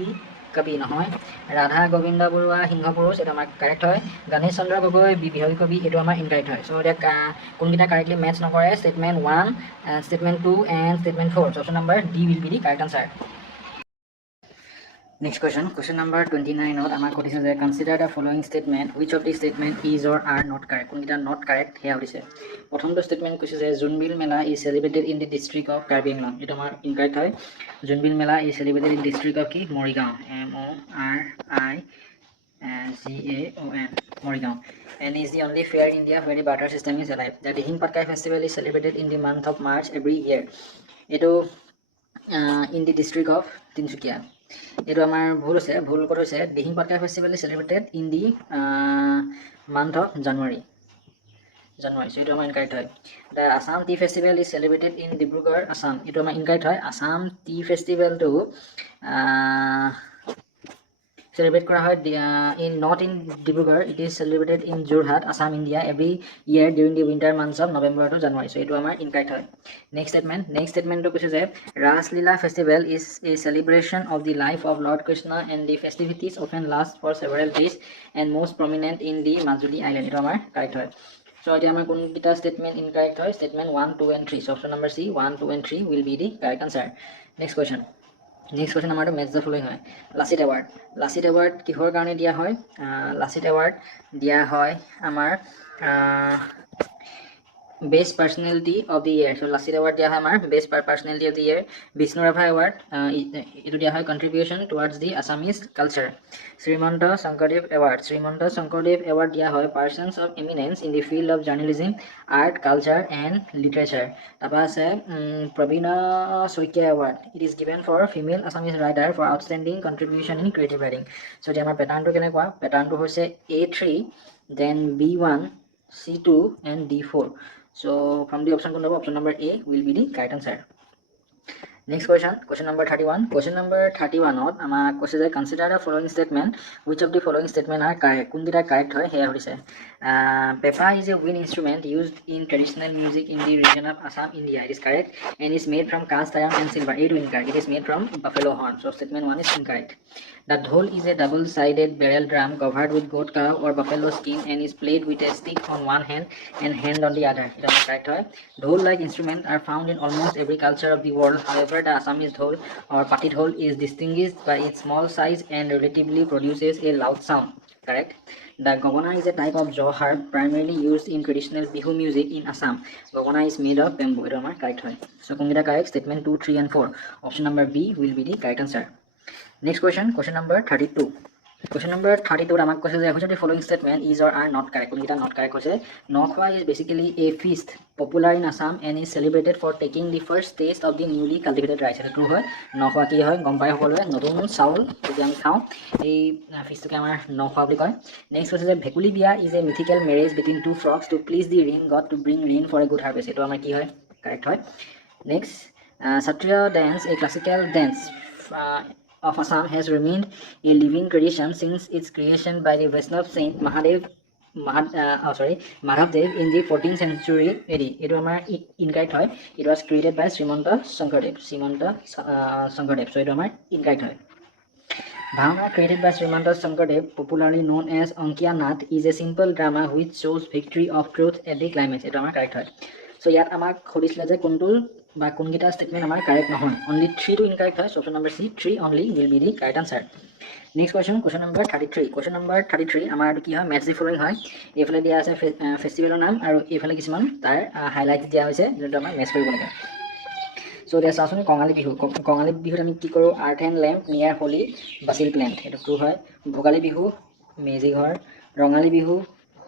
কবি নহয় ৰাধা গোবিন্দ বৰুৱা সিংহ পুৰুষ এটা আমাৰ কাৰেক্ট হয় গণেশ চন্দ্ৰ গগৈ বিহগী কবি এইটো আমাৰ ইনকাৰেক্ট হয় চ' এতিয়া কোনকেইটা কাৰেক্টলি মেচ নকৰে statement 1 statement 2 and statement 4 option number D will be the correct answer next question number 29ত আমাক সুধিছে যে consider the following statement which of the statement is or are not correct কোনকেইটা not correct সেয়া সুধিছে প্ৰথমটো statement কৈছে যে Jonbeel Mela is celebrated in the district of Karbi Anglong এইটো আমাৰ ইনকাৰেক্ট হয় Jonbeel Mela is celebrated in district of কি Morigaon MORIGAON Morigaon and is the only fair in India where the barter system is alive. The Dihing Patkai festival is celebrated in the month of March every year. Eto in the district of Tinsukia. Eto amar bhul kot hoise Dihing Patkai festival is celebrated in the month of January. So eto amar incorrect hoy. The Assam Tea Festival is celebrated in Dibrugarh, Assam. Eto amar incorrect hoy. Assam Tea Festival to celebrate kora hoy not in Dibrugarh, it is celebrated in Jorhat, Assam, India every year during the winter months of November to January. So eto amar incorrect hoy. Next statement to koise je Ras Leela festival is a celebration of the life of Lord Krishna and the festivities often last for several days and most prominent in the Majuli island. Eto amar correct hoy. So এতিয়া আমাৰ কোনটা statement incorrect হয় statement 1 2 and 3 so option number C 1 2 and 3 will be the correct answer next question আমাৰটো match the following হয় Lachit award কিহৰ কাৰণে দিয়া হয় লাচিত এৱাৰ্ড দিয়া হয় আমাৰ Best Personality of the Year. So Lasit Award dia hai amar Best Personality of the Year. Vishnu Rabha Award itu dia hai contribution towards the Assamese culture. Srimanta Sankardev Award dia hai persons of eminence in the field of journalism, art, culture and literature. Tapa ase Prabina Soikia Award. It is given for female Assamese writer for outstanding contribution in creative writing. So dia amar pattern to kenekwa pattern to hoise A3 then B1 C2 and D4. So from the option number A will be the correct answer. Next question number 31. Question number 31 ot ama question je consider the following statement. Which of the following statement are correct? Kundita correct hoy heya hoise. Pepa is a wind instrument used in traditional music in the region of Assam, India. It is correct and is made from cast iron and silver. It is incorrect. It is made from buffalo horn. So statement 1 is incorrect. The dhol is a double-sided barrel drum covered with goat, cow or buffalo skin and is played with a stick on one hand and hand on the other. It is correct. Dhol-like instruments are found in almost every culture of the world. However, the Assamese dhol or pati dhol is distinguished by its small size and relatively produces a loud sound. Correct. The gogona is a type of jaw harp primarily used in traditional bihu music in Assam. Gogona is made of bamboo. It is correct. So, correct statement 2, 3 and 4. Option number B will be the correct answer. Next question number 32. Question number 32 আমাক কৈছে যে which of the following statement is or are not correct কোনটা not correct হৈছে নখোৱা is basically a feast popular in Assam and is celebrated for taking the first taste of the newly cultivated rice এটা true হয় নখোৱা কি হয় গম পাই সকলোৱে নতুন চাউল যদি আমি খাওঁ এই ফিষ্টটোকে আমাৰ নখোৱা বুলি কয় নেক্সট হৈছে যে ভেকুলী বিয়া is a mythical marriage between two frogs to please the rain god to bring rain for a good harvest এইটো আমাৰ কি হয় correct হয় next Satriya dance a classical dance of Assam has remained a living tradition since its creation by the Vaishnava saint Madhavdev in the 14th century AD. It was incorrect. It was created by Srimanta Sankardev. So it was incorrect. Bhavana created by Srimanta Sankardev, popularly known as Ankiya Nath, is a simple drama which shows victory of truth at the climax. It was correct. So ইয়াত আমাক খুদিছিলে যে কোনটো বা কোনকেইটা statement আমাৰ correct নহয় only 3 টো incorrect হয় option number C 3 only will be the correct answer next question number 33 আমাৰ কি হয় ম্যাথ দি ফলোইং হয় এইফালে দিয়া আছে ফেষ্টিভেলৰ নাম আৰু এইফালে কিছুমান তাৰ হাইলাইট দিয়া হৈছে যেটো আমাৰ মেচ কৰিব লাগে So there's also কঙালী বিহুত আমি কি কৰো আৰ্থ এণ্ড লেম্প নিয়াৰ হোলি বাসিল প্লেন্ট এটা ট্ৰু হয় ভোগালী বিহু মেজি ঘৰ ৰঙালী বিহু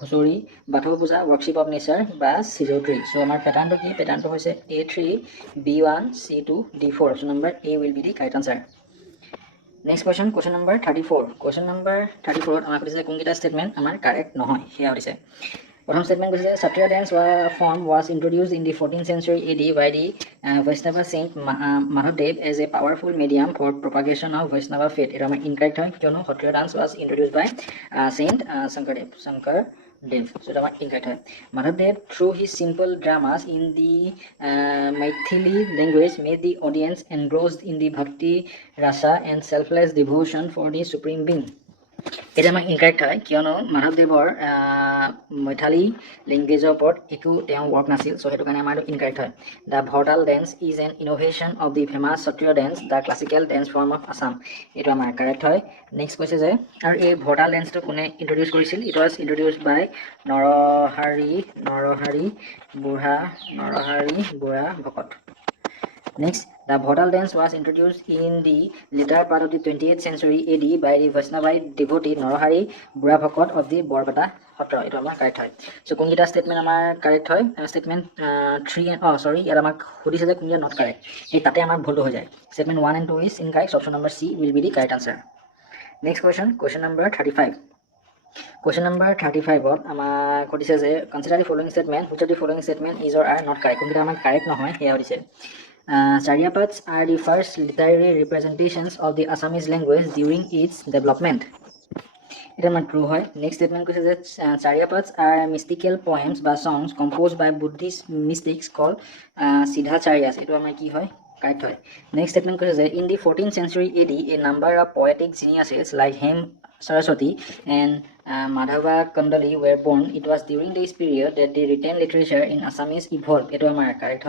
হুচৰি বাথৌ পূজা worship of nature বা সিজৌ ট্ৰি সো আমাৰ প্যাটাৰ্নটো কি প্যাটাৰ্নটো হৈছে A3 B1 C2 D4 so number A will be the correct answer next question number 34 আমাৰ কৈছে কোনকেইটা স্টেটমেন্ট আমাৰ কাৰেক্ট নহয় হেয়া হৈছে প্ৰথম স্টেটমেন্ট কৈছে Satriya dance form was introduced in the 14th century AD by the Vaishnava saint Madhavdev as a powerful medium for propagation of Vaishnava faith এটা আমাৰ incorrect হয় কিয়নো Satriya dance was introduced by Saint Sankardev so এটা আমাৰ incorrect হয় Madhavdev through his simple dramas in the Maithili language made the audience engrossed in the bhakti rasa and selfless devotion for the supreme being এটা আমাৰ incorrect হয় কিয়নো মাধৱদেৱৰ মৈথালী লেংগুৱেজৰ ওপৰত একো তেওঁ ৱৰ্ক নাছিল সো হেতু কাৰণে আমাৰ ইনকাৰেক্ট হয় the Bhortal dance is an innovation of the famous Sattriya dance the classical dance form of Assam এইটো আমাৰ কাৰেক্ট হয় নেক্সট কৈছে যে আৰু এই ভৰ্টাল ডেন্সটো কোনে ইন্ট্ৰোডিউস কৰিছিল ইট ওয়াজ ইন্ট্ৰোডিউসড বাই নৰহাৰী বুঢ়া ভকত Next, the Bhodal dance was introduced in the later part of the 20th century AD by the Vaishnavite devotee Narahari Burabhakot of the Borbata Hotra. It was correct. So, kungita statement amar correct hoy. Statement 3 and yar amak hudi se kunja not correct. Ei tate amar bhol ho jay. Statement 1 and 2 is incorrect. So, option number C will be the correct answer. Next question number 35. Question number 35 amar kodise je consider the following statement. Which of the following statement is or are not correct? Kungita amar correct nohoy. Heya hodise. Charyapaths are the first literary representations of the Assamese language during its development. It is true. Next statement is Charyapaths are mystical poems by songs composed by Buddhist mystics called Siddhacharyas. It is correct. Next statement is in the 14th century AD, a number of poetic geniuses like Hem Saraswati and Madhava Kandali were born. It was during this period that the written literature in Assamese evolved. It is correct.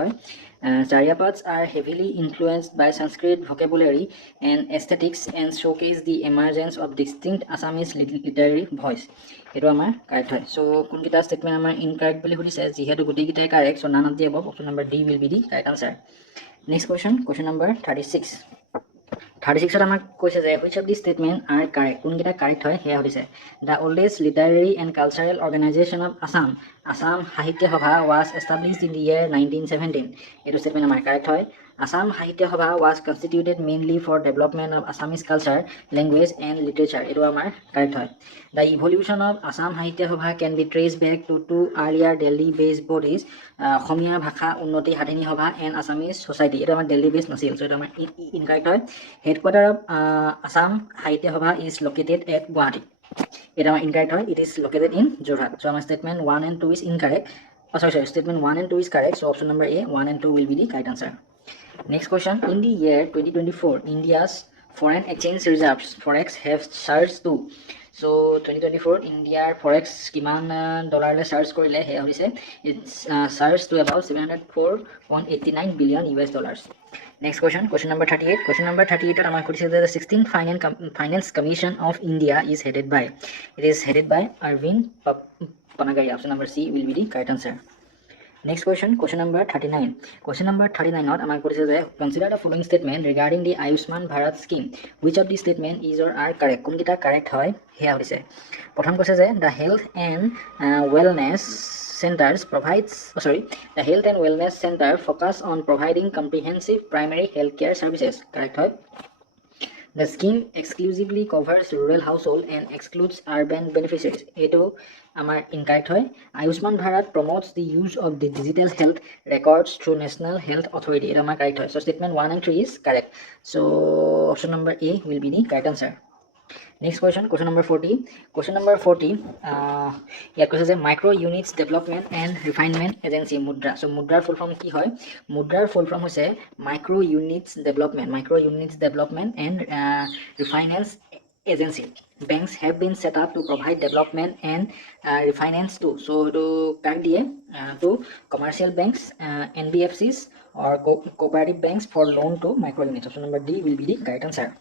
Charyapaths are heavily influenced by Sanskrit vocabulary and aesthetics and showcase the emergence of distinct Assamese literary voice. It is correct. So, kunkita statement amar incorrect boli hudi says jihetu guti kita correct. So, none of the above. Option number D will be the correct answer. Next question number 36. 36 আমাক কৈছে যে which of these statement are correct কোনকেইটা correct হয় হেয়া হৈছে the oldest literary and cultural organization of Assam Sahitya Sabha was established in the year 1917 এইটো statement আমাৰ correct হয় Assam Sahitya Sabha was constituted mainly for development of Assamese culture language and literature এইটো আমাৰ correct হয় the evolution of Assam Sahitya Sabha can be traced back to two earlier Delhi based bodies অসমীয়া ভাষা উন্নতি সাধিনী সভা and Assamese society এটা আমাৰ Delhi based নাছিল so এটা আমাৰ incorrect হয় headquarter of Assam Sahitya Sabha is located at Guwahati এটা আমাৰ incorrect হয় it is located in Jorhat so our statement 1 and 2 is incorrect statement 1 and 2 is correct so option number A 1 and 2 will be the correct answer next question in the year 2024 India's foreign exchange reserves forex have surged to so 2024 India forex kiman dollar le surge korile he hoise it's surged to about 704.89 billion US dollars next question number 38 amar kodise the 16th finance commission of India is headed by it is headed by Arvind Panagariya option number C will be the correct answer Next question, question number 39. Question number 39 not amar korise je consider the following statement regarding the Ayushman Bharat scheme. Which of the statement is or are correct? Kon kita correct hoy heya hoise. Prothom koise je the health and wellness centers provides the health and wellness center focus on providing comprehensive primary healthcare services. Correct hoy. The scheme exclusively covers rural household and excludes urban beneficiaries. Eto amar incorrect hoy. Ayushman Bharat promotes the use of the digital health records through National Health Authority. Eto amar correct hoy. So statement 1 and 3 is correct. So option number A will be the correct answer. Next question, question number 40. Question number 40. Here question is Micro Units Development and Refinement Agency MUDRA. So MUDRA full form ki hoy? MUDRA full form hoise Micro Units Development, Micro Units Development and Refinance Agency. Banks have been set up to provide development and refinance too. So to kak diye to commercial banks, NBFCs or cooperative banks for loan to micro units. Option number D will be the correct answer.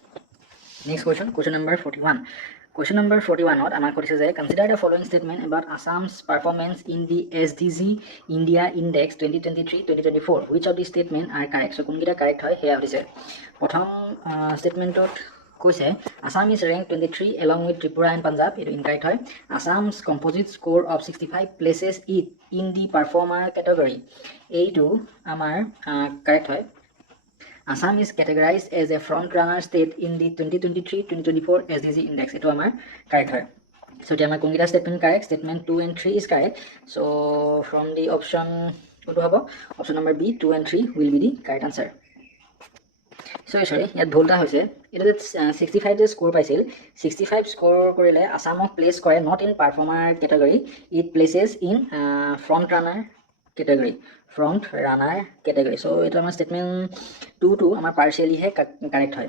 Next question, question number 41. Question number 41 not amar korise je consider the following statement about Assam's performance in the SDG India Index 2023-2024. Which of the statement are correct? So kun kita correct hoy heya hoise. Prothom statement tot koise Assam is ranked 23 along with Tripura and Punjab. It incorrect hoy. Assam's composite score of 65 places it in the performer category. A2 amar correct hoy. Assam is categorized as a front-runner state in the 2023-2024 SDG Index. Ito amar correct hoy. So iti amar kongita statement correct. Statement 2 and 3 is correct. So from the option koto hobo? Option number B, 2 and 3 will be the correct answer. So sorry, yat bholta hoise. Ito 65 je score paisil. 65 score korile Assamok place kore not in performer category. It places in front-runner category. Front runner category. So it is statement 2 amar partially he correct hoy.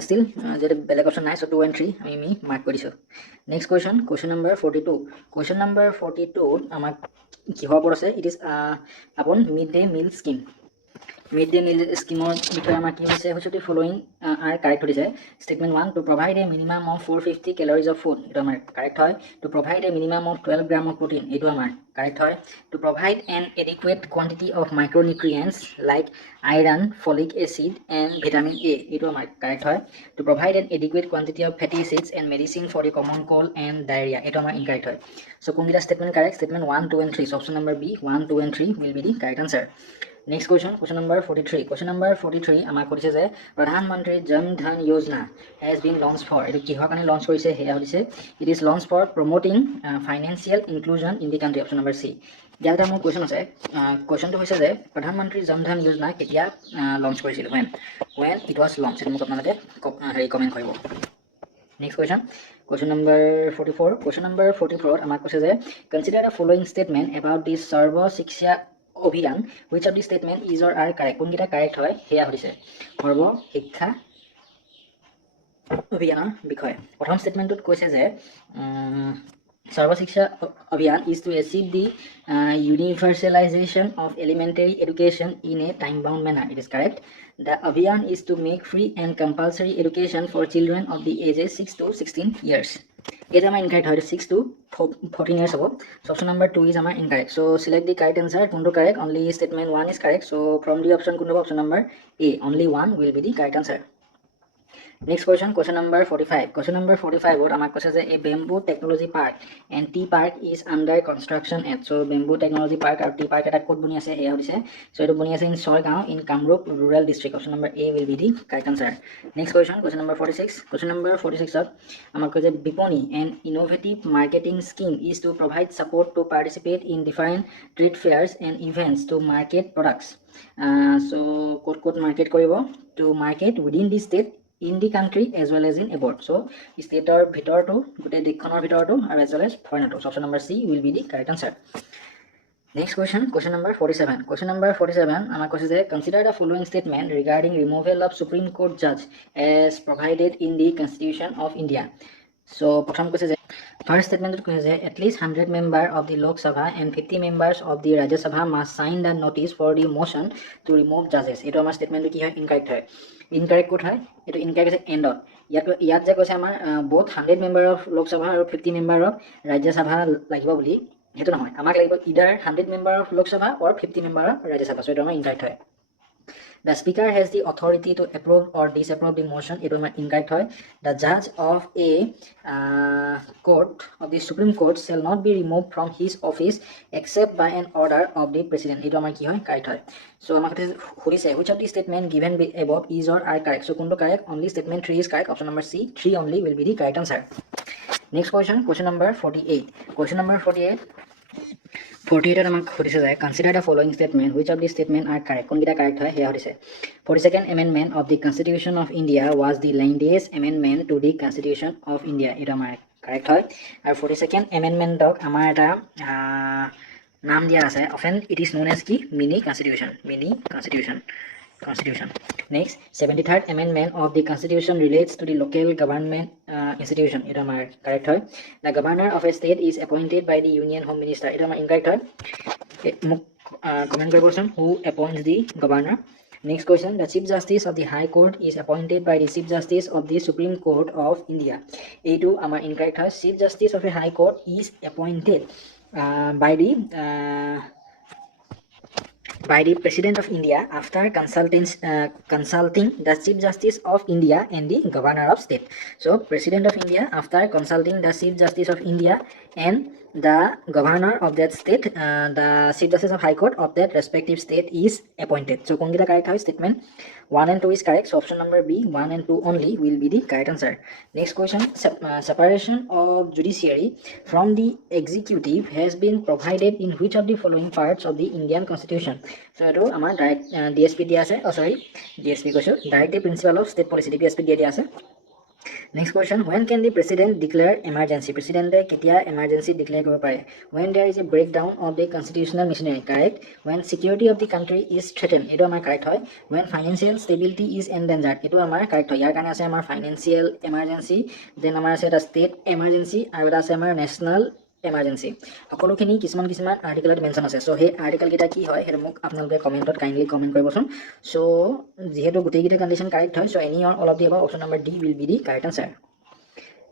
Still jete beleg option nai, so 2 and 3 ami mark korisu. Next question, question number 42. Question number 42 amar ki hobo ase, it is upon midday meal scheme. Midday meal scheme বিষয়ে আমাৰ কি হৈছে হৈছে following are correct হৈছে. Statement 1 to provide a minimum of 450 calories of food. Itu আমাৰ correct হয়. To provide a minimum of 12 gram of protein. Itu আমাৰ correct হয়. To provide an adequate quantity of micronutrients like iron, folic acid and vitamin A. Itu আমাৰ correct হয়. To provide an adequate quantity of fatty acids and medicine for the common cold and diarrhea. Itu আমাৰ incorrect হয়. So কোনটা statement correct? Statement 1, 2 and 3. So option number B, 1, 2 and 3 will be the correct answer. Next question, question number 43. Question number 43 amar korise je Pradhan Mantri Jan Dhan Yojana has been launched for. Etu kihor kane launch korise heya hoise. It is launched for promoting financial inclusion in the country. Option number C. Jata mo question ase. Question to hoise je Pradhan Mantri Jan Dhan Yojana ketia launch korisil. When it was launched. Etu mo apnalate comment koribo. Next question, question number 44. Question number 44 amar korise je consider the following statement about the Sarva Shiksha Abhiyan. Which of the statement is or are correct? Kun kita correct hoy heya hoise. Sarva Shiksha Abhiyanar bikhoye. Prothom statement tot koise je Sarva Shiksha Abhiyan is to achieve the universalization of elementary education in a time-bound manner. It is correct. The Abhiyan is to make free and compulsory education for children of the ages 6 to 16 years. It is incorrect. 6 to 14 years ago. So option number 2 is incorrect. So select the correct answer. Kundu correct. Only statement 1 is correct. So from the option kundu option number A, only 1 will be the correct answer. Next question, question number 45. Question number 45 what amak koise je a bamboo technology park and tea park is under construction at. So bamboo technology park or tea park eta kot buni ase heya hoise. So etu buni ase in Sorgaon in Kamrup rural district. Option number A will be the correct answer. Next question, question number 46. Question number 46 amak koise Biponi, an innovative marketing scheme is to provide support to participate in different trade fairs and events to market products. So kot market koribo to market within the state, in the country as well as in abroad. So state or bhitor to gote dekhonor bhitor to as well as foreign to. So option number C will be the correct answer. Next question, question number 47. Question number 47 amar koise je consider the following statement regarding removal of Supreme Court judge as provided in the Constitution of India. So prothom koise je first statement koise je at least 100 member of the Lok Sabha and 50 members of the Rajya Sabha must sign the notice for the motion to remove judges. Eto amar statement ki hoy incorrect hoy. Incorrect kot hoy. Eto incorrect ase end of. Yat je koise amar both 100 member of Lok Sabha or 50 member of Rajya Sabha lagibo boli সেইটো নহয়, আমাক লাগিব ইদাৰ 100 member of Lok Sabha or 50 member of Rajya Sabha. So এইটো আমাৰ incorrect হয়। The speaker has the authority to approve or disapprove the motion. It will incorrect hoy. The judge of a court of the Supreme Court shall not be removed from his office except by an order of the president. It will ki hoy correct hoy. So amak horise which of the statement given above is or are correct. So kunto correct? Only statement 3 is correct. Option number C, 3 only will be the correct answer. Next question, question number 48. Question number 48. 48 আমাক সুধিছে যায় consider the following statement which of the statement are correct কোনটা correct হয় হেয়া সুধিছে 42nd amendment of the constitution of India was the latest amendment to the constitution of India এটা আমাৰ correct হয় আৰু 42nd amendment ক আমাৰ এটা নাম দিয়া আছে often it is known as কি mini constitution Next, 73rd amendment of the constitution relates to the local government institution. It is correct. The governor of a state is appointed by the union home minister. It is incorrect. Comment person who appoints the governor. Next question, the chief justice of the high court is appointed by the chief justice of the Supreme Court of India. A2 incorrect. Chief justice of a high court is appointed by the President of India after consulting the Chief Justice of India and the Governor of State. So, President of India after consulting the Chief Justice of India and the Governor of that state, the Chief Justice of High Court of that respective state is appointed. So, kongita correct hoy statement 1 and 2 is correct. So, option number B 1 and 2 only will be the correct answer. Next question, separation of judiciary from the executive has been provided in which of the following parts of the Indian Constitution? So, এইটো আমাৰ direct DSP দিয়া আছে DSP কৈছো direct principal of state policy DPSP দিয়া আছে Next question, when can the president declare emergency? President ketia emergency declare কৰিব পাৰে when there is a breakdown of the constitutional machinery correct when security of the country is threatened এইটো আমাৰ correct হয় when financial stability is endangered এইটো আমাৰ correct হয় ইয়াৰ কাৰণে আছে আমাৰ financial emergency then আমাৰ আছে এটা state emergency আৰু এটা আছে আমাৰ national emergency সকলোখিনি কিছুমান আৰ্টিকেলত মেনশন আছে সো হে আৰ্টিকেল কেইটা কি হয় হেৰ মোক আপোনালোকে কমেন্টত কাইন্ডলি কমেন্ট কৰিবচোন সো যেহেতু গোটেইকেইটা কন্ডিশন কাৰেক্ট হয় so any or all of the above option number D will be the correct answer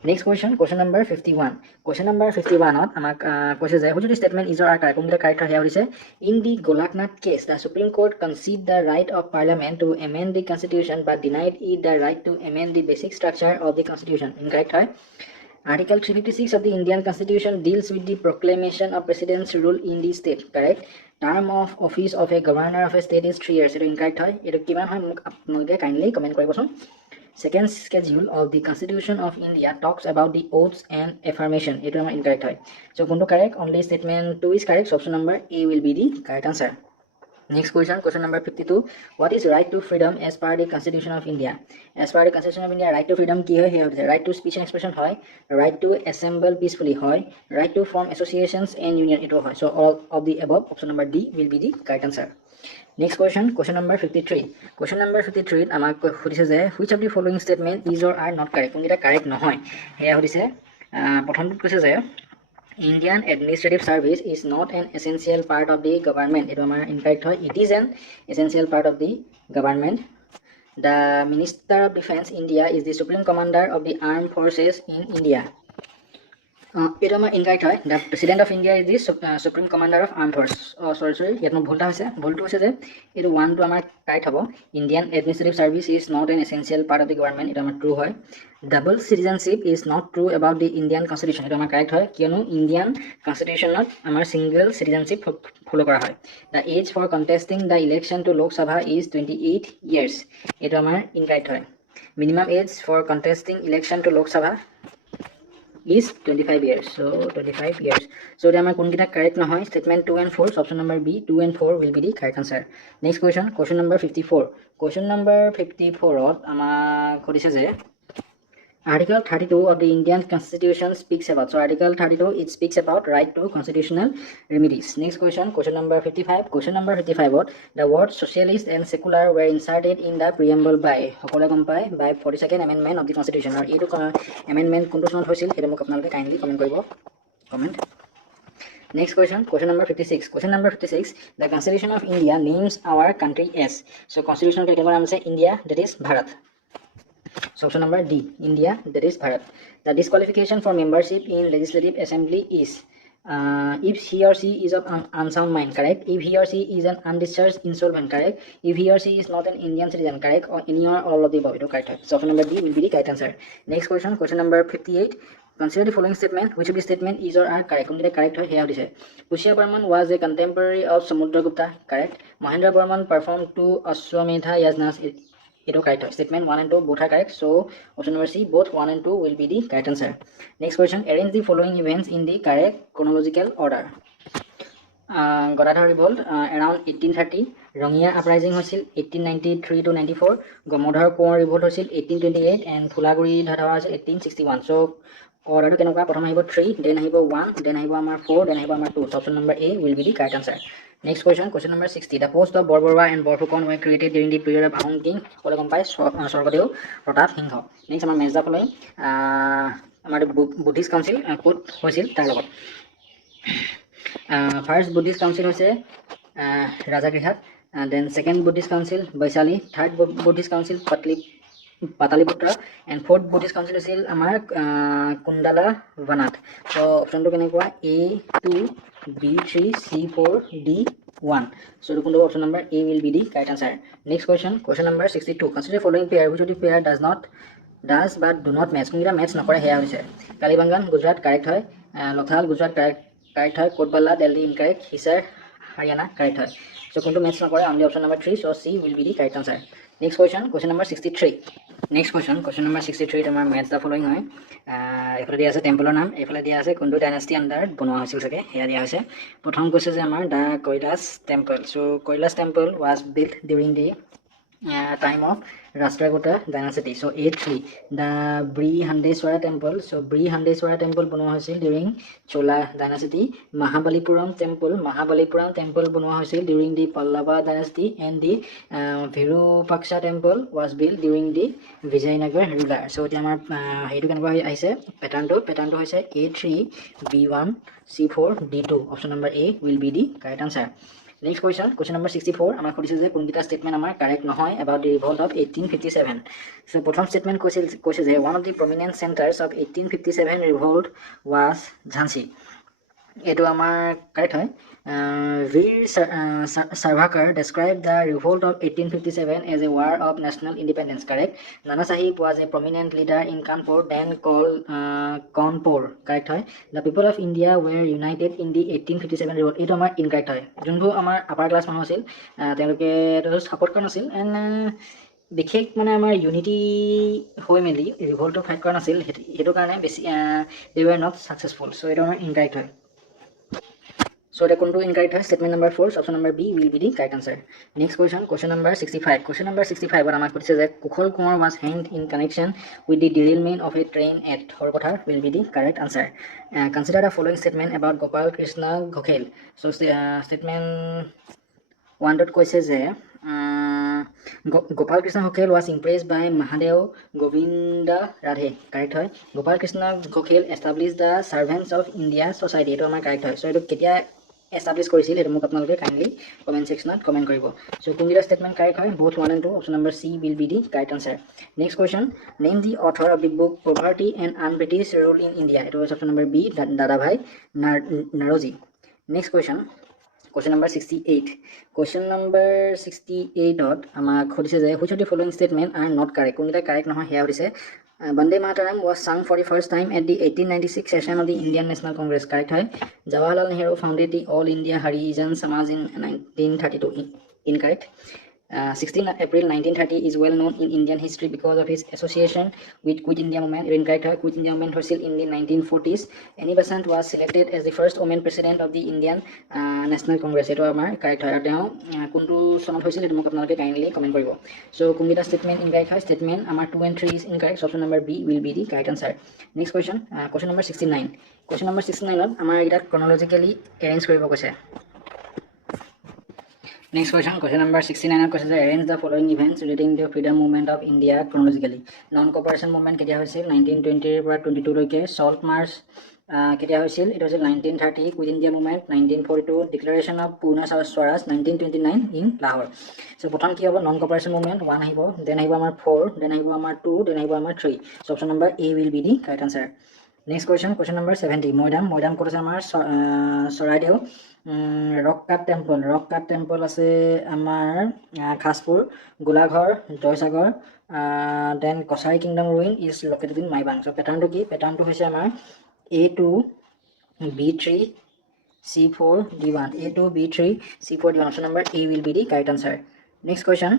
Next question, question number 51. Question number 51 ত আমাক কৈছে যে which statement is or are correct কোনটা correct হয় হৈছে in the Golaknath case the Supreme Court conceded the right of Parliament to amend the constitution but denied it the right to amend the basic structure of the constitution incorrect হয় Article 356 of the Indian Constitution deals with the proclamation of president's rule in the state. Correct. Term of office of a governor of a state is 3 years. It is incorrect. It is given. Kindly comment. Second schedule of the Constitution of India talks about the oaths and affirmation. It is incorrect. So, correct. Only statement 2 is correct. So, option number A will be the correct answer. Next question, question number 52. What is right to freedom as per the Constitution of India? As per the Constitution of India, right to freedom ki hoy here. Right to speech and expression hoy, right to assemble peacefully hoy, right to form associations and union ito hoy. So all of the above, option number D will be the correct answer. Next question, question number 53. Question number 53 amak khudise je which of the following statement is or are not correct? Kongita correct nohoy. Heya khudise prothom koise je Indian administrative service is not an essential part of the government. It is an essential part of the government. The Minister of Defense India is the supreme commander of the armed forces in India. It is incorrect. The President of India is the supreme commander of armed force. Sorry. Yet no bholta hoise. Bholtu hoise je. It is one to amar correct hobo. Indian administrative service is not an essential part of the government. It is true hoy. Double citizenship is not true about the Indian Constitution. It is correct hoy. Kiano Indian Constitution not amar single citizenship follow kora hoy. The age for contesting the election to Lok Sabha is 28 years. It is incorrect hoy. Minimum age for contesting election to Lok Sabha is 25 years. So 25 years. So the amar konkita correct na hoy statement 2 and 4. So option number B 2 and 4 will be the correct answer. Next question, question number 54. Question number 54 ot amar kodise je Article 32 of the Indian Constitution speaks about. So Article 32 it speaks about right to constitutional remedies. Next question, question number 55. Question number 55 ot the words socialist and secular were inserted in the preamble by by 42nd amendment of the Constitution. Or etu amendment kuntu sonot hoisil etu mok apnaloke kindly comment koribo. Comment. Next question, question number 56. Question number 56. The Constitution of India names our country as. So Constitution ke naam ase India, that is Bharat. So option number D, India, that is Bharat. The disqualification for membership in Legislative Assembly is If he or she is of unsound mind, correct. If he or she is an undischarged insolvent, correct. If he or she is not an Indian citizen, correct. Or any or all of the above, correct. So option number D will be the correct answer. Next question, question number 58. Consider the following statement. Which of the statement is or are correct? Correct. Here it is. Pushya Burman was a contemporary of Samudragupta, correct. Mahendra Burman performed to Ashwamedha Yajnas. Correct. Statement 1 and 2 both are correct. So option number C, both 1 and 2 will be the correct answer. Next question, arrange the following events in the correct chronological order. Gadadhar Revolt around 1830, Rangya Uprising হৈছিল 1893 to 94, Gamodhar Kuঁৱৰ Revolt হৈছিল 1828 and Phulaguri Dhadhawa হৈছিল 1861. So order কেনেকুৱা, প্ৰথম আহিব 3, then আহিব 1, then আহিব আমাৰ 4, then আহিব আমাৰ 2. So option number A will be the correct answer. Next question, question number 60. The post of Borbarwa and Borphukon were created during the period of Ahom King সকলে গম পায় স্বৰ্গদেউ প্ৰতাপ সিংহ. Next আমাৰ major following আমাৰ Buddhist council ক'ত হৈছিল তাৰ লগত। First Buddhist Council হৈছে ৰাজাগৃহাত, then second Buddhist Council Vaishali, third Buddhist Council পাটালিপুত্ৰা, and fourth Buddhist Council হৈছিল আমাৰ কুণ্ডালা বনাত. So অপশ্যনটো কেনেকুৱা, A2, B3, C4, D1. So কোনটো option number A will be the correct answer. Next question, question number 62. Consider the following pair. Which of the pair does but do not match? কোনটা match নকৰে সেয়া হৈছে। Kalibangan Gujarat correct হয়, লখৰাল Gujarat correct হয়, কোটবাল্লা Delhi incorrect, Hisar Haryana correct হয়। So কোনটো match নকৰে, only option number 3. So C will be the correct answer. Next question, question number 63. Next question, question number 63 আমাৰ match the following হয়। এফালে দিয়া আছে টেম্পলৰ নাম, এফালে দিয়া আছে কোনটো ডাইনাষ্টি আণ্ডাৰত বনোৱা হৈছিল চাগে, সেয়া দিয়া হৈছে। প্ৰথম কৈছে যে আমাৰ the Kailash temple. So Kailash temple was built during the time of Rashtrakuta dynasty. So A3, the Brihandeswara temple. So Brihandeswara temple বনোৱা হৈছিল during Chola dynasty. Mahabalipuram temple বনোৱা হৈছিল during the Pallava dynasty, and the Virupaksha temple was built during the Vijayanagar ruler. So এতিয়া আমাৰ হেইটো কেনেকুৱা আহিছে পেটাৰ্ণটো হৈছে A3, B1, C4, D2. Option number A will be the correct answer. Next question, question number 64. আমাৰ খুদিছে যে কোনটা statement আমাৰ correct নহয় about the revolt of 1857. So প্ৰথম statement কৈছে যে one of the prominent centers of 1857 revolt was Jhansi. এইটো আমাৰ correct হয়। Veer Savarkar described the revolt of 1857 as a war of national independence, correct. Nana Sahib was a prominent leader in Kanpur, then called Kanpur, correct হয়। The people of India were united in the 1857 revolt. এইটো আমাৰ incorrect হয়। যোনবোৰ আমাৰ upper class মানুহ আছিল তেওঁলোকে support কৰা নাছিল, and বিশেষ মানে আমাৰ ইউনিটি হৈ মেলি ৰিভল্টটো ফাইট কৰা নাছিল, সেইটো কাৰণে বেছি they were not successful. So এইটো আমাৰ incorrect হয়। So the কোনটো incorrect হয়, statement number 4. Option number B will be the correct answer. Next question, question number 65. Question number 65 আমাক কৈছে যে Kushal Konwar was hanged in connection with the derailment of a train at Horkothar will be the correct answer. Consider the following statement about Gopal Krishna Gokhale. So statement 1 কৈছে যে Gopal Krishna Gokhale was impressed by Mahadev Govinda Radhe, correct হয়। Gopal Krishna Gokhale established the Servants of India Society. এইটো আমাৰ correct হয়। So এইটো কেতিয়া establish কৰিছিল সেইটো মোক আপোনালোকে kindly comment sectionত comment কৰিব। So কোনটা statement correct হয়, both 1 and 2. Option number C will be the correct answer. Next question, name the author of the book Poverty and Un-British Rule in India. It was option number B, Dadabhai Naroji. Next question, question number 68. Question number 68 আমাক খুদিছে যে which of the following statement are not correct? কোনটা correct নহয় সেয়া সুধিছে। Bande Mataram was sung for the first time at the 1896 session of the Indian National Congress, correct hai. Jawaharlal Nehru founded the All India Harijan Samaj in 1932, incorrect. 16 April 1930 is well known in Indian history because of his association with Quit India movement, incorrect hai. Quit India movement হৈছিল in the 1940s. Annie Besant was selected as the first woman president of the Indian National Congress. এটো আমাৰ correct হয়। তেওঁ কোনটো সনত হৈছিল এটো মোক আপোনালোকে kindly comment কৰিব। So কোনটা statement incorrect হয়, statement আমাৰ 2 and 3 is incorrect. So option number B will be the correct answer. Next question, question number 69. Question number 69 আমাৰ এটা chronologically arrange কৰিব কৈছে। Next question, question number 69 question is arrange the following events relating to freedom movement of India chronologically. Non-cooperation movement কেতিয়া হৈছিল 1920 পৰা 22 লৈকে, salt march কেতিয়া হৈছিল, it was 1930, Quit India movement 1942, declaration of Pune Swaraj 1929 in Lahore. So প্ৰথম কি হ'ব, non-cooperation movement 1 আহিব, then আহিব আমাৰ 4, then আহিব আমাৰ 2, then আহিব আমাৰ 3. So option number A will be the correct answer. Next question number 70. Moidam ক'ত আছে আমাৰ চৰাইদেউ ৰক কাট টেম্পল আছে আমাৰ Khaspur Golaghar Joysagar then Kachari kingdom ruin is located in Maibang so পেটাৰ্ণটো কি পেটাৰ্ণটো হৈছে আমাৰ A2 B3 C4 D1 A2 B3 C4 D1 option number A will be the correct answer. Next question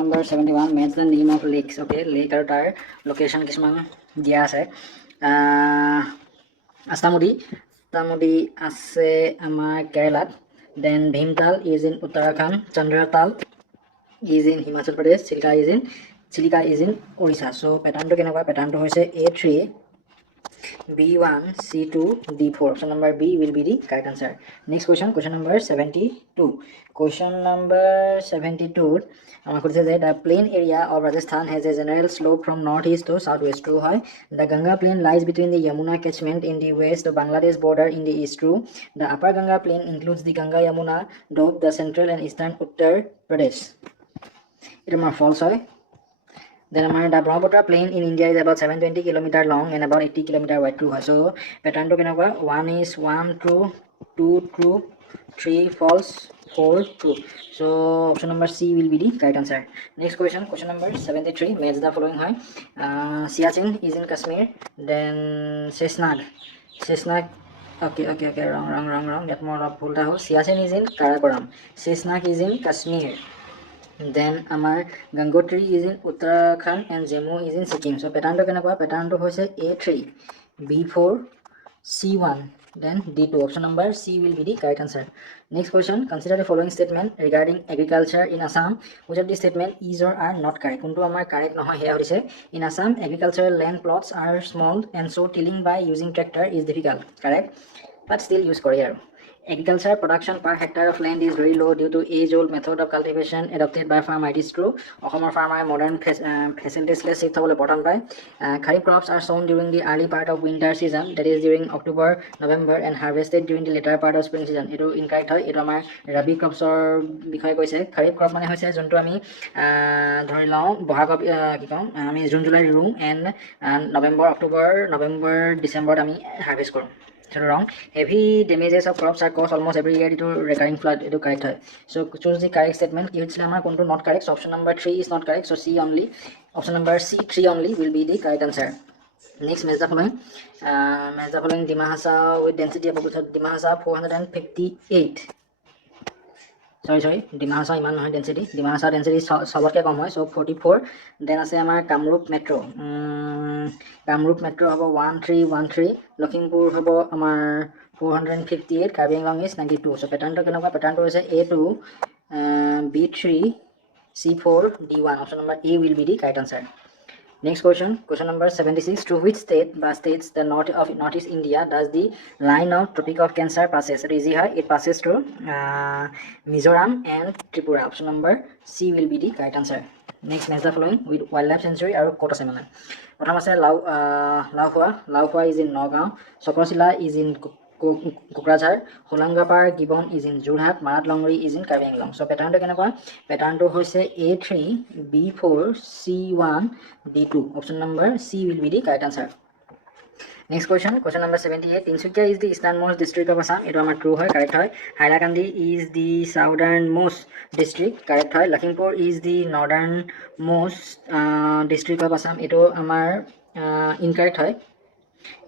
number 71. Match the name of lakes. Okay, lake আৰু তাৰ location কিছুমান দিয়া আছে আস্তামুদি আছে আমাৰ কেৰালাত then Bhimtal is in Uttarakhand, Chandratal is in Himachal Pradesh, Chilika is in Orissa. So pattern to kenekwa pattern to hoise A3 B1 C2 D4 option number B will be the correct answer. Next question number 72. Question number 72 amar kodise je the plain area of Rajasthan has a general slope from northeast to southwest. True hoy. The Ganga plain lies between the Yamuna catchment in the west, the Bangladesh border in the east. True. The upper Ganga plain includes the Ganga Yamuna Doab, the central and eastern Uttar Pradesh. It is false hoy. Then the Brahmaputra plain in India is about 720 km long and about 80 km wide. True. So pattern to kenekwa 1 is 1 true, 2 true, 3 false, 4 true. So option number C will be the correct answer. Next question number 73. Match the following high. Siachen is in Kashmir. Then Sheshnag. Okay. Wrong. Get more of Pulta. Siachen is in Karakoram. Sheshnag is in Kashmir. Then amar Gangotri is in Uttarakhand and Jammu is in Sikkim. So pattern to kenekwa pattern to hoise A3 B4 C1 then D2 option number C will be the correct answer. Next question, consider the following statement regarding agriculture in Assam. Which of the statement is or are not correct? Kuntu amar correct nohoy heya hoise in Assam agricultural land plots are small and so tilling by using tractor is difficult. Correct, but still use kore aru. Agriculture production per hectare of land is very low due to age-old method of cultivation adopted by farmer. It is true. Assamar farmer modern facilities less shift hobole bottom by. Kharif crops are sown during the early part of winter season, that is during October, November, and harvested during the later part of spring season. Etu incorrect hoy. Etu amar rabi crops or bikhoy koise. Kharif crop mane hoise jontu ami dhori lao bohagop ki kom ami June July room and November October November December ami harvest koru. So wrong. Heavy damages of crops are caused almost every year due to recurring flood. It is correct. So choose the correct statement. It's not correct. So option number 3 is not correct. So C only. Option number C 3 only will be the correct answer. Next, match the following. Dima Hasao with density of population. Dima Hasao 458. Sorry. Dima Hasao iman nohoy density. Dima Hasao density sobotke kom hoy. So 44. Then ase amar Kamrup Metro. Kamrup Metro hobo 1313. Lakhimpur hobo amar 458. Karbi Anglong is 92. So pattern to kenokwa pattern to is A2 B3 C4 D1. Option number A will be the correct answer. Next question number 76. Through which states the northeast India does the line of Tropic of Cancer passes? It is easy. It passes through Mizoram and Tripura. Option number C will be the correct answer. Next, match the following with wildlife sanctuary or Kota Semana. Protham ase Lauhua is in Nagaon, Sokrosila is in Kokrajhar, Holangapar Gibbon is in Jorhat, Marat Longri is in Karbi Anglong. So pattern to kenekwa pattern to hoise A3 B4 C1 D2. Option number C will be the correct answer. Next question number 78. Tinsukia is the easternmost district of Assam. It is true hoy, correct hoy. Hailakandi is the southernmost district, correct hoy. Lakhimpur is the northernmost district of Assam. It is incorrect hoy.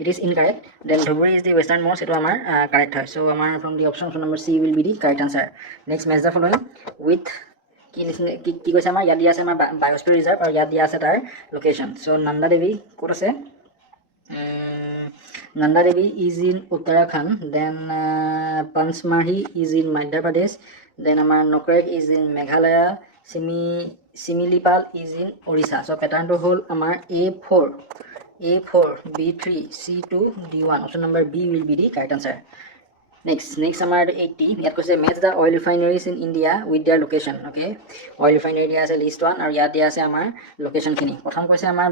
It is incorrect. Then Dhubri is the westernmost. It is correct hoy. So from the option number C will be the correct answer. Next, match the following with কি কৈছে আমাৰ ইয়াত দিয়া আছে আমাৰ বায়োস্ফিয়াৰ reserve আৰু ইয়াত দিয়া আছে তাৰ লোকেশ্যন. So Nanda Devi ক'ত আছে? Nanda Devi is in Uttarakhand. Then Pansmahi is in Madhya Pradesh. Then amar Nokrek is in Meghalaya. Similipal is in Orissa. So pattern to hold amar A4 B3 C2 D1. Option number B will be the correct answer. Next amar 80. Yat koise match the oil refineries in India with their location. Okay, oil refinery ase list 1 aru yat ase amar location khini. Prothom koise amar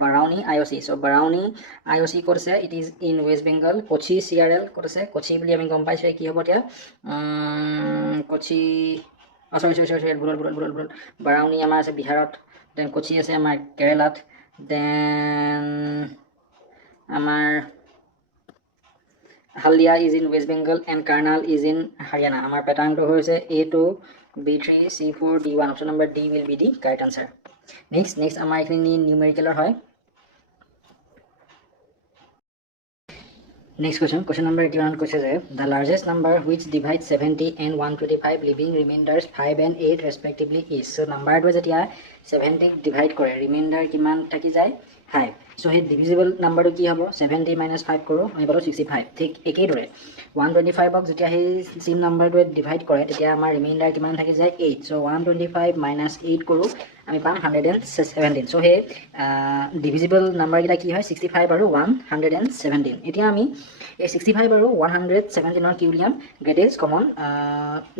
Barauni IOC. So Barauni IOC korse it is in West Bengal. Kochi CRL korse Kochi boli ami gom paise ki hobo tia Kochi sorry bhul Barauni amar ase Biharat. Then Kochi ase amar Keralat. Then আমাৰ Haldia is in West Bengal and Karnal is in Haryana আমাৰ পেটাৰ্ণটো হৈছে A2 B3 C4 D1 option number D will be the correct answer next আমাৰ এইখিনি নিউমেৰিকেলৰ হয় Next question number 81 question is the largest number which divides 70 and 125 leaving remainders 5 and 8 respectively is. So number to jetia 70 divide kore remainder kiman thaki jay 5. So he divisible number to ki hobo 70 minus 5 koro ami palo 65 thik ekei dore 125 ok jetia he same number to divide kore tetia amar remainder kiman thaki jay 8. So 125 minus 8 koro আমি পাম 117 so হে divisible number কিটা কি হয় 65 আৰু 117 এতিয়া আমি এই 65 আৰু 117 ৰ কি উলিয়াম গ্ৰেটেষ্ট কমন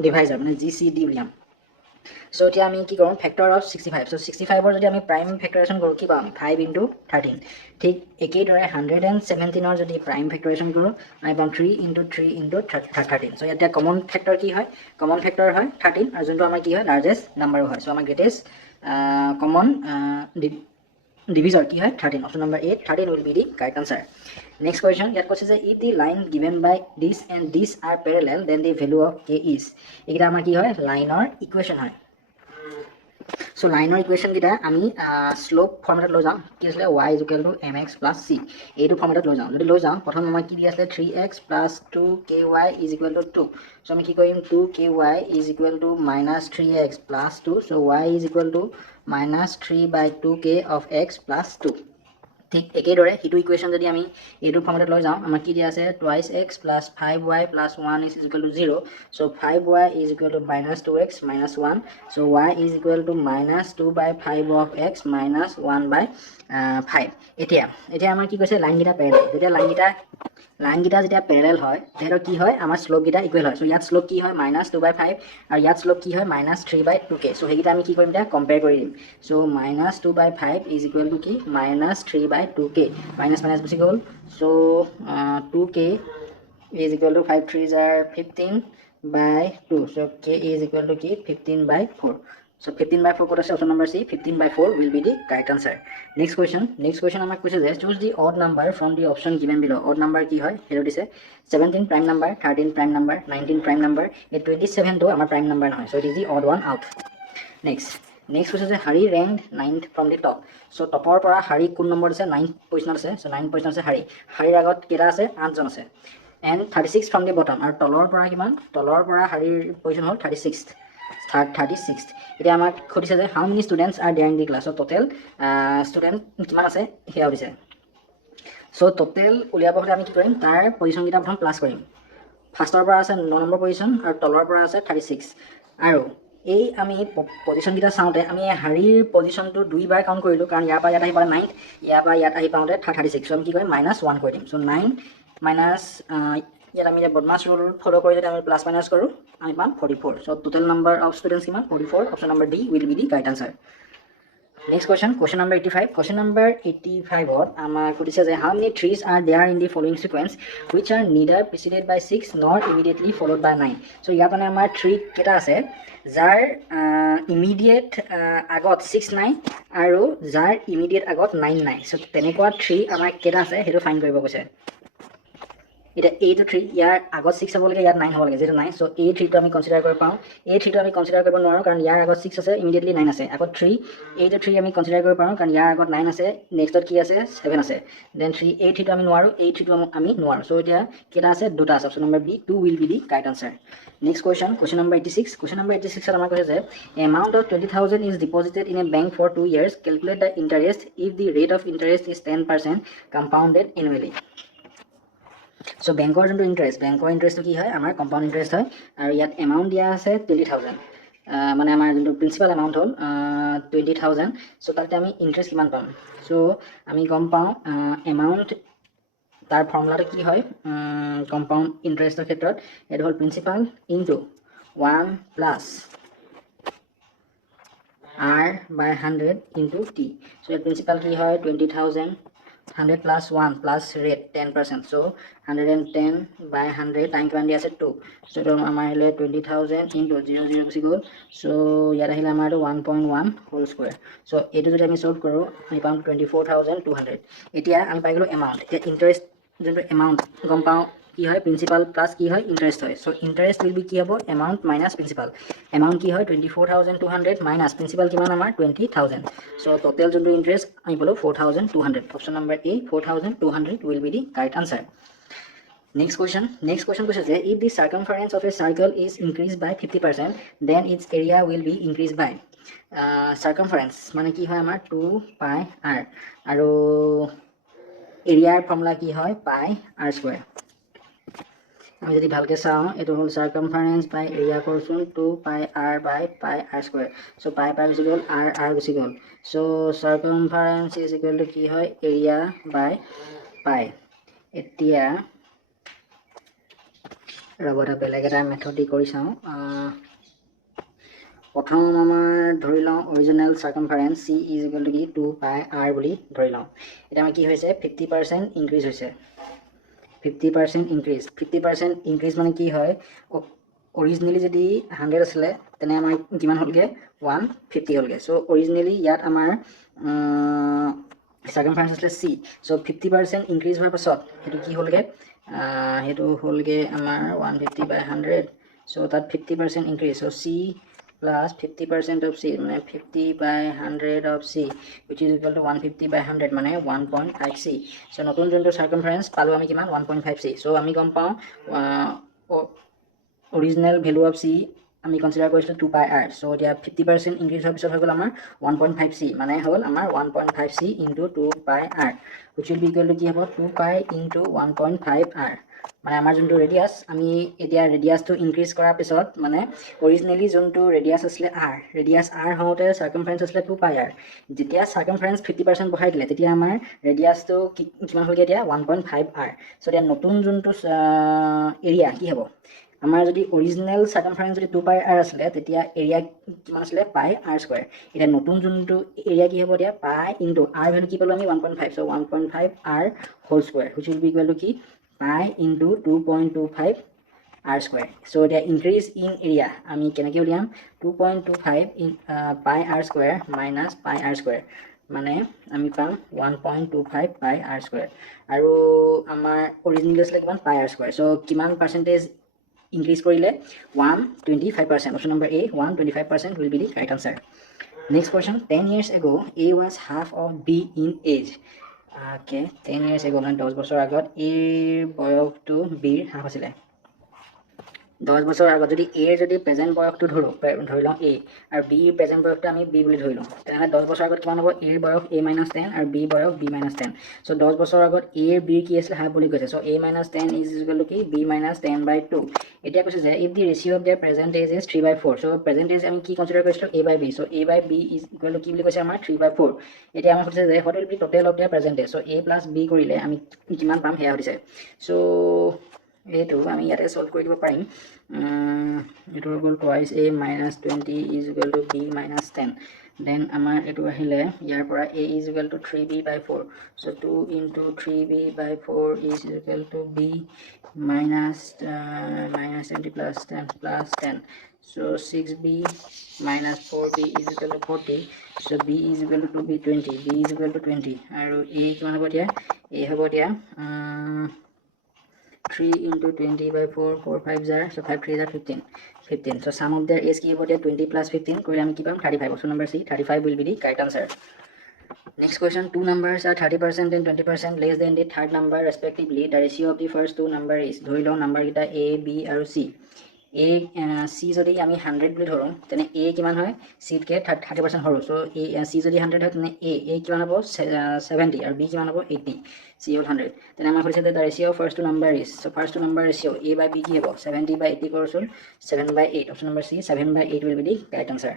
ডিভাইজাৰ মানে জিসিডি উলিয়াম so এতিয়া আমি কি কৰম ফ্যাক্টৰ অফ 65 so 65 ৰ যদি আমি প্ৰাইম ফ্যাক্টৰেশন কৰো কি পাম 5 into 13 ঠিক একেই দৰে 117 ৰ যদি প্ৰাইম ফ্যাক্টৰেশন কৰো আমি পাম 3 into 3 into 13 so ইয়াতে কমন ফ্যাক্টৰ কি হয় কমন ফ্যাক্টৰ হয় 13 আৰু যোনটো আমাৰ কি হয় লাৰ্জেষ্ট নাম্বাৰ হয় so আমাৰ greatest common divisor ki hai 13 option number 8 13 will be the correct answer next question yet question is if the line given by this and this are parallel then the value of k is ekita amar ki hoy line or equation hoy so line or equation kita ami slope format lo jam ki asle y is equal to mx plus c eitu format lo jam jodi lo jam prothom amar ki di asle 3x plus 2ky is equal to 2 so ami ki korim 2ky is equal to minus 3x plus 2 so y is equal to minus 3 by 2k of x plus 2 ঠিক একেই দৰে হিটু equation যদি আমি এইটো ফৰ্মেটত লৈ যাওঁ আমাৰ কি দিয়া আছে twice x plus 5y plus 1 is equal to 0 so 5y is equal to minus 2x minus 1 so y is equal to minus 2 by 5 of x minus 1 by 5 এতিয়া আমাৰ কি কৈছে লাইন গিটা প্যাৰেলাল যেতিয়া লাইন গিটা যেতিয়া প্যাৰেলাল হয় তেহেতৰ কি হয় আমাৰ স্লোপ গিটা ইকুৱেল হয় so ইয়াত স্লোপ কি হয় minus 2 by 5 আৰু ইয়াত স্লোপ কি হয় minus 3 by 2k so হেগিটা আমি কি কৰিম এটা কম্পেয়াৰ কৰি দিম so minus 2 by 5 is equal to কি minus 3 by 2k minus minus গুচি গ'ল so 2k is equal to 5 3s are 15 by 2 so k is equal to কি 15 by 4 so 15 by 4 kota ase option number C 15 by 4 will be the correct answer next question amak question is choose the odd number from the option given below odd number ki hoy hero dise 17 prime number 13 prime number 19 prime number 27 to amar prime number noy so it is the odd one out next question is Hari ranked 9th from the top so topor pora Hari kun number ase 9th position ase so 9th position ase Hari agot keta ase 8 jon ase and 36 from the bottom aru tolor pora kiman tolor pora Hari position hol 36th 36th এটা আমাক খুদিছে যে how many students are there in the class so total student কিমান আছে হেয়া হৈছে so total উলিয়াব হলে আমি কি কৰিম তাৰ পজিশন কিটা প্ৰথম প্লাস কৰিম ফাৰ্ষ্টৰ পৰা আছে 9 নম্বৰ পজিশন আৰু তলৰ পৰা আছে 36 আৰু এই আমি পজিশন কিটা চাওতে আমি হাৰিৰ পজিশনটো দুইবাৰ কাউন্ট কৰিলো কাৰণ ইয়াৰ পৰা ইয়াত আহি পালে 9 ইয়াৰ পৰা ইয়াত আহি পাওঁতে 36 so আমি কি কৰিম -1 কৰি দিম so 9 minus ইয়াত আমি বদমাছ ৰুল ফলো কৰি যদি আমি প্লাস মাইনাস কৰো আমি পাম 44 so total number of students কিমান 44 option number D will be the correct answer next question number 85 question number 85 hot amar kudise je how many trees are there in the following sequence which are neither preceded by 6 nor immediately followed by 9 so yatone amar tree keta ase jar immediate agot 6 9 aru jar immediate agot 9 9 so tenekwa tree amar keta ase hetu find koribo koise এটা a to 3 ইয়াৰ আগত 6 হ'ব লাগে ইয়াত 9 হ'ব লাগে যেটো 9 so a3 টো আমি কনসিডাৰ কৰিব পাওঁ a3 টো আমি কনসিডাৰ কৰিব নোৱাৰো কাৰণ ইয়াৰ আগত 6 আছে ইমিডিয়েটলি 9 আছে আগত 3 a to 3 আমি কনসিডাৰ কৰিব পাৰো কাৰণ ইয়াৰ আগত 9 আছে নেক্সটত কি আছে 7 আছে দেন 3 a3 টো আমি নোৱাৰো a3 টো আমি নোৱাৰো সো এতিয়া কেটা আছে দুটা আছে option number B 2 will be the correct answer next question number 86 আমাৰ কৈছে যে amount of 20000 is deposited in a bank for 2 years calculate the interest if the rate of interest is 10% compounded annually so bank or interest to ki hoy amar compound interest hoy aru yat amount dia ase 20000 mane amar jonto principal amount hol 20000 so talte ami interest kiman pam so ami gom pao amount tar formula to ki hoy compound interest er khetrot et hol principal into 1 plus r by 100 into t so your principal ki hoy 20000 100 plus 1 plus rate 10%. So 110 by 100 time kiman dia ase 2. So to amar hele 20000 into 00 gusi gol. So yara hila amar 1.1 whole square. So etu jodi ami solve koru ami pam 24200. Etia ami pai gelo amount. Etia interest jonto amount gom pao কি হয় principal plus কি হয় interest হয় so interest will be কি হবো amount minus principal amount কি হয় 24200 minus principal কিমান আমার 20000 সো টোটাল যোনটো ইন্টারেস্ট আমি বলো 4200 option number A 4200 will be the correct answer. Next question question is if the circumference of a circle is increased by 50% then its area will be increased by circumference মানে কি হয় আমার 2 pi r আৰু এৰিয়াৰ formula কি হয় pi r square আমি যদি ভালকে চাও এটো হল সার্কামফারেন্স বাই এরিয়া করছুন 2 পাই r by pi r square so পাই পাই গুছি গল r r গুছি গল so circumference is equal to কি হয় এরিয়া বাই পাই এতিয়া ৰবটা বেলেগ এটা মেথড কৰি চাও প্ৰথম আমাৰ ধৰি লওঁ original circumference c is equal to কি 2 পাই r বুলি ধৰি লওঁ এটা আমাৰ কি হৈছে 50% ইনক্রিজ হৈছে 50% increase মানে কি হয় originally যদি 100 আসলে তেনে আমাৰ কিমান হলগে 150 হলগে সো originally ইয়াত আমাৰ সাৰ্কামফাৰেন্স আসলে c সো 50% ইনক্ৰিজ হোৱাৰ পাছত হেতু কি হলগে হেতু হলগে আমাৰ 150 by 100 সো তাত 50% increase so c plus 50% of c মানে 50 by 100 of c which is equal to 150 by 100 মানে 1.5 c so নতুন যোনটো সার্কামফারেন্স পালো আমি কিমান 1.5 c so আমি গম পাও original value of c আমি কনসিডার কৰিছো 2 pi r so এতিয়া 50% ইনক্ৰিজ হোৱাৰ পিছত হৈ গল আমাৰ 1.5 c মানে হল আমাৰ 1.5 c into 2 pi r which will be equal to কি হ'ব 2 pi into 1.5 r মানে আমাৰ যোনটো ৰেডিয়াস আমি এতিয়া ৰেডিয়াসটো ইনক্ৰিজ কৰাৰ পিছত মানে অৰিজিনালি যোনটো ৰেডিয়াস আসলে r ৰেডিয়াস r হওঁতে সাৰ্কামফাৰেন্স আসলে 2 pi r যেতিয়া সাৰ্কামফাৰেন্স 50% বঢ়াই দিলে তেতিয়া আমাৰ ৰেডিয়াসটো কিমান হলগে এতিয়া 1.5 r সো এতিয়া নতুন যোনটো এৰিয়া কি হ'ব আমাৰ যদি অৰিজিনাল সাৰ্কামফাৰেন্স যদি 2 pi r আসলে তেতিয়া এৰিয়া কিমান আসলে pi r স্কয়াৰ এটা নতুন যোনটো এৰিয়া কি হ'ব এতিয়া pi into r ভ্যালু কি পালো আমি 1.5 so 1.5 r whole square which will be equal to কি pi into 2.25 r square so the increase in area আমি কেনেকে উলিয়াম 2.25 in pi r square minus pi r square মানে আমি পাম 1.25 pi r square আৰু আমাৰ অৰিজিনাল আসলে কিমান pi r square so কিমান পাৰ্সেন্টেজ increase কৰিলে 125% option number a 125% will be the correct answer. Next question 10 years ago a was half of b in age okay 10 years ago মানে 10 বছৰ আগত a বয়সটো b হাফ আছিলে 10 বছৰ আগত যদি a যদি প্ৰেজেন্ট বয়সটো ধৰো ধৰি লওঁ a আৰু b প্ৰেজেন্ট বয়সটো আমি b বুলি ধৰি লওঁ তেনে 10 বছৰ আগত কিমান হ'ব a বয়স a - 10 আৰু b বয়স b - 10 সো 10 বছৰ আগত a b কি আছিল হাফ বুলি কৈছে so a - 10 is equal to কি b - 10 by 2 এতিয়া কৈছে যে if the ratio of their present age is 3/4 so present age আমি কি কনসিডার কৰিছো a by b so a by b is equal to কি বুলি কৈছে আমাৰ 3/4 এতিয়া আমাৰ কৈছে যে what will be total of their present age so a plus b কৰিলে আমি কিমান পাম হেয়া হৈছে সো এইটো আমি ইয়াতে সলভ কৰি দিব পাৰিম এটো গল twice a minus 20 is equal to b minus 10 then আমাৰ এটো আহিলে ইয়াৰ পৰা a is equal to 3b by 4 so 2 into 3b by 4 is equal to b minus 20 plus 10 so 6b minus 4b is equal to 40 so b is equal to 2b 20 b is equal to 20 আৰু a কিমান হ'ব দিয়া a হ'ব দিয়া 3 into 20 by 4 4 5 are so 5 3 are 15 so sum of their age কি হ'ব দিয়া 20 plus 15 কৰিলে আমি কি পাম 35 option number c 35 will be the correct answer. Next question two numbers are 30% and 20% less than the third number respectively the ratio of the first two number is ধৰি লওঁ number কিটা a b আৰু c a c যদি আমি 100 বুলি ধৰো তেনে a কিমান হয় c কে 30% হৰো সো a c যদি 100 হয় তেনে a কিমান হ'ব 70 আৰু b কিমান হ'ব 80 c হ'ল 100 তেনে আমাৰ কৈছে the ratio of first two number is so first two number ratio a by b কি হ'ব 70 by 80 কৰছোন 7 by 8 option number c 7 by 8 will be the correct answer.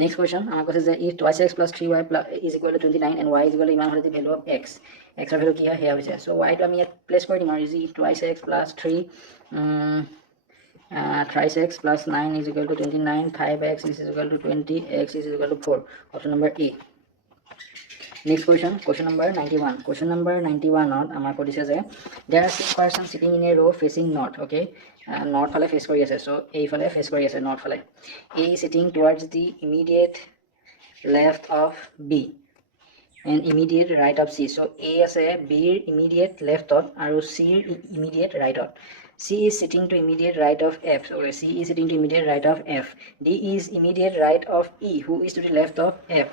Next question আমাৰ কৈছে যে if twice x plus 3y is equal to 29 and y is equal to ইমান হলে the value of x x ৰ value কি হয় হেয়া হৈছে so y টো আমি ইয়াত প্লেস কৰি দিম আৰু is twice x plus 3 thrice x plus 9 is equal to 29 5x is equal to 20 x is equal to 4 option number a Next question, question number 91. Question number 91 on amar kodise je there are 6 persons sitting in a row facing north. Okay, north phale face kori ase, so A phale face kori ase north phale. A is sitting towards the immediate left of B and immediate right of C. So A ase B immediate left of aru C immediate right of. C is sitting to immediate right of F. So C is sitting to immediate right of F. D is immediate right of E, who is to the left of F.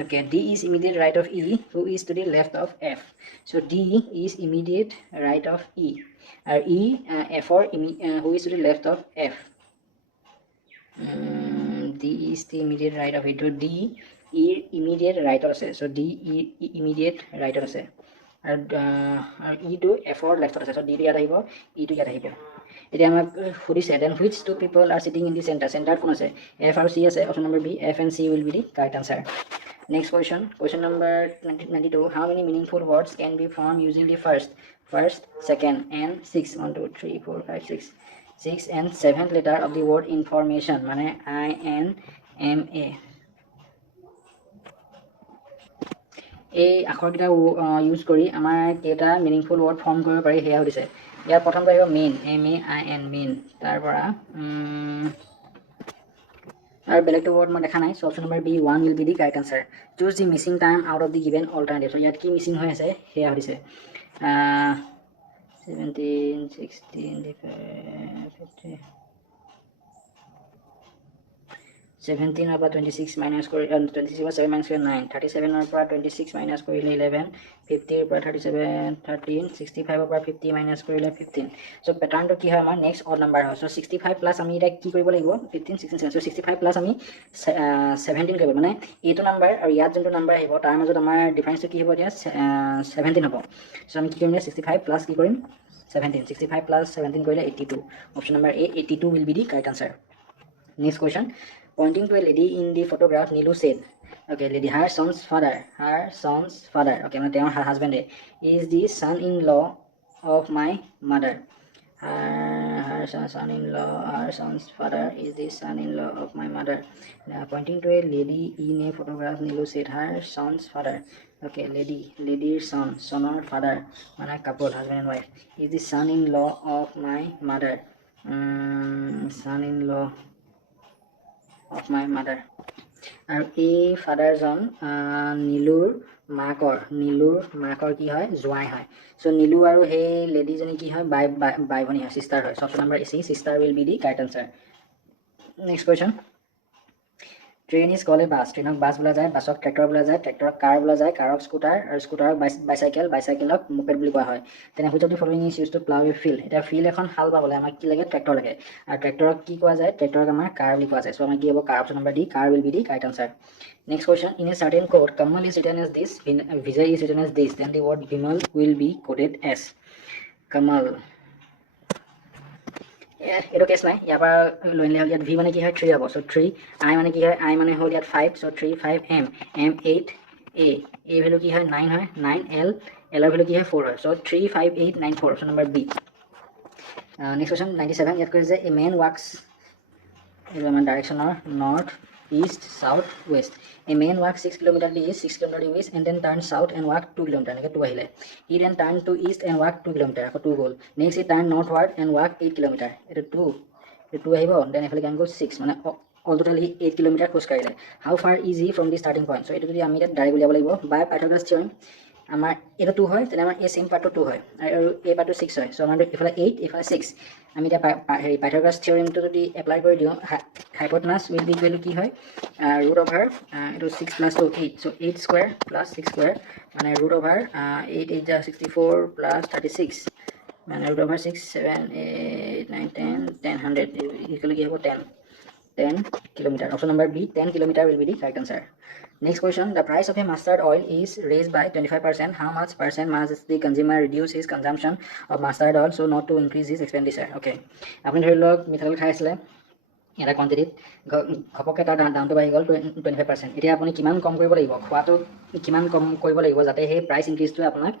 Okay, D is immediate right of E, who is to the left of F. So D is immediate right of E. E, F or who is to the left of F. D is the immediate right of it. So D E immediate right of say. So D E immediate right of say. E to F or left of say. So D to yada hibo, E to yada hibo. It am a then which two people are sitting in the center? Center phone say F or C say. Option number B, F and C will be the correct answer. Next question, question number 92. How many meaningful words can be formed using the first, second, and 6? 1, 2, 3, 4, 5, 6. 6 and 7th letter of the word information. Mane INMA. এই আখৰকেইটা use কৰি আমাৰ কেইটা meaningful word form কৰিব পাৰি সেয়া সুধিছে। ইয়াৰ প্ৰথমটো আহিব মেইন, MAIN মেইন। তাৰ পৰা আৰ বেলেগটো ৱৰ্ড মই দেখা নাই। So option number B 1 will be the correct answer. Choose the missing time out of the given alternative. So ইয়াত কি মিসিং হৈ আছে সেয়া সুধিছে। 17 16 50 17 or 26 minus 26 or 7 minus 9, 37 or 26 minus 11, 50 or 37 13, 65 or 50 minus 15. So pattern to ki hai amar next odd number hai. So 65 plus ami eta ki koribo lagibo 15 16 7. So 65 plus ami 17 koribo, mane eto number aru yat jonto number ahibo tar majot amar difference to ki hobo dia 17 hobo. So ami ki korim 65 plus ki korim 17. 65 plus 17 korile 82. Option number A 82 will be the correct answer. Next question. Pointing to a lady in the photograph, Nilu said, okay, lady, her son's father, okay, her husband is the son-in-law of my mother. Her son's father is the son-in-law of my mother. Pointing to a lady in a photograph, Nilu said, her son's father, okay, lady's son or father, mana couple, husband and wife, is the son-in-law of my mother. Son-in-law of my mother. আৰু এই ফাদাৰজন নীলুৰ মাকৰ কি হয় জোৱাই হয়। So Nilu আৰু সেই লেডিজনী কি হয় বাই ভনী হয়, সিস্টাৰ হয়। Option number C, সিস্টাৰ will be the correct answer. Next question. Train is called a bus. ট্ৰেইনক বাছ বোলা যায়, বাছক ট্ৰেক্টৰ বোলা যায়, ট্ৰেক্টৰক কাৰ বোলা যায়, কাৰক স্কুটাৰ আৰু স্কুটাৰক বাইচাইকেলক মোপেড বুলি কোৱা হয়। তেনে which of the following is used to plow a field? এটা ফিল্ড এখন হাল বাবলৈ আমাক কি লাগে ট্ৰেক্টৰ লাগে, আৰু ট্ৰেক্টৰক কি কোৱা যায় ট্ৰেক্টৰক আমাৰ কাৰ বুলি কোৱা যায়। সো আমাৰ কি হ'ব car. Option number D, car will be the correct answer. Next question. In a certain code, Kamal is written as this, Vijay is written as this, then the word Bimal will be coded as Kamal. এটো cash নাই, ইয়াৰ পৰা লৈ নিলে হ'ল। ইয়াত V মানে কি হয় 3 হ'ব। সো 3, আই মানে কি হয় আই মানে হ'ল ইয়াত 5, সো 3 5 M 8 A ভ্যালু কি হয় 9 হয়, 9 L এর ভ্যালু কি হয় 4 হয়। So 3 5 8 9 4, option number B. Next question 97। ইয়াত কৈছে যে এ মেন ৱাক্স, এইটো আমাৰ ডাইৰেকশ্যনৰ north east south west. A man walks 6 km to east, 6 km to east, and then turn south and walk 2 km. এনেকৈ 2 আহিলে। He then turn to east and walk 2 km. আকৌ 2 গ'ল। Next he turn northward and walk 8 km. এইটো 2 আহিব। Then এফালে কেন গ'ল 6, মানে all total he 8 km খোজ কাঢ়িলে। How far is he from the starting point? So এইটো যদি আমি ইয়াত ডাইৰেক্ট উলিয়াব লাগিব by Pythagoras theorem, আমাৰ এটা 2 হয়, তেনে আমাৰ এই সেম পাৰ্টটো 2 হয় আৰু এই পাৰ্টটো 6 হয়। সো আমাৰ এফালে 8 এফালে 6। আমি এটা Pythagoras theoremটো যদি এপ্লাই কৰি দিওঁ, hypotenuse will be equal to কি হয় root over এইটো 6 plus 2 8, so 8 square plus 6 square মানে root over 8 8 64 plus 36 মানে root over 6 7 8 9 10 10 100 equal কি হ'ব 10 kilometer. Option number B, 10 kilometer will be the correct answer. Next question. The price of a mustard oil is raised by 25%. How much percent must the consumer reduce his consumption of mustard oil so not to increase his expenditure? Okay. আপুনি ধৰি লওক মিঠাতেল খাই আছিলে, এটা কোৱান্টিটিত ঘপককৈ তাৰ দামটো বাঢ়ি গ'ল 25%। এতিয়া আপুনি কিমান কম কৰিব লাগিব, খোৱাটো কিমান কম কৰিব লাগিব যাতে সেই প্ৰাইচ ইনক্ৰিজটোৱে আপোনাক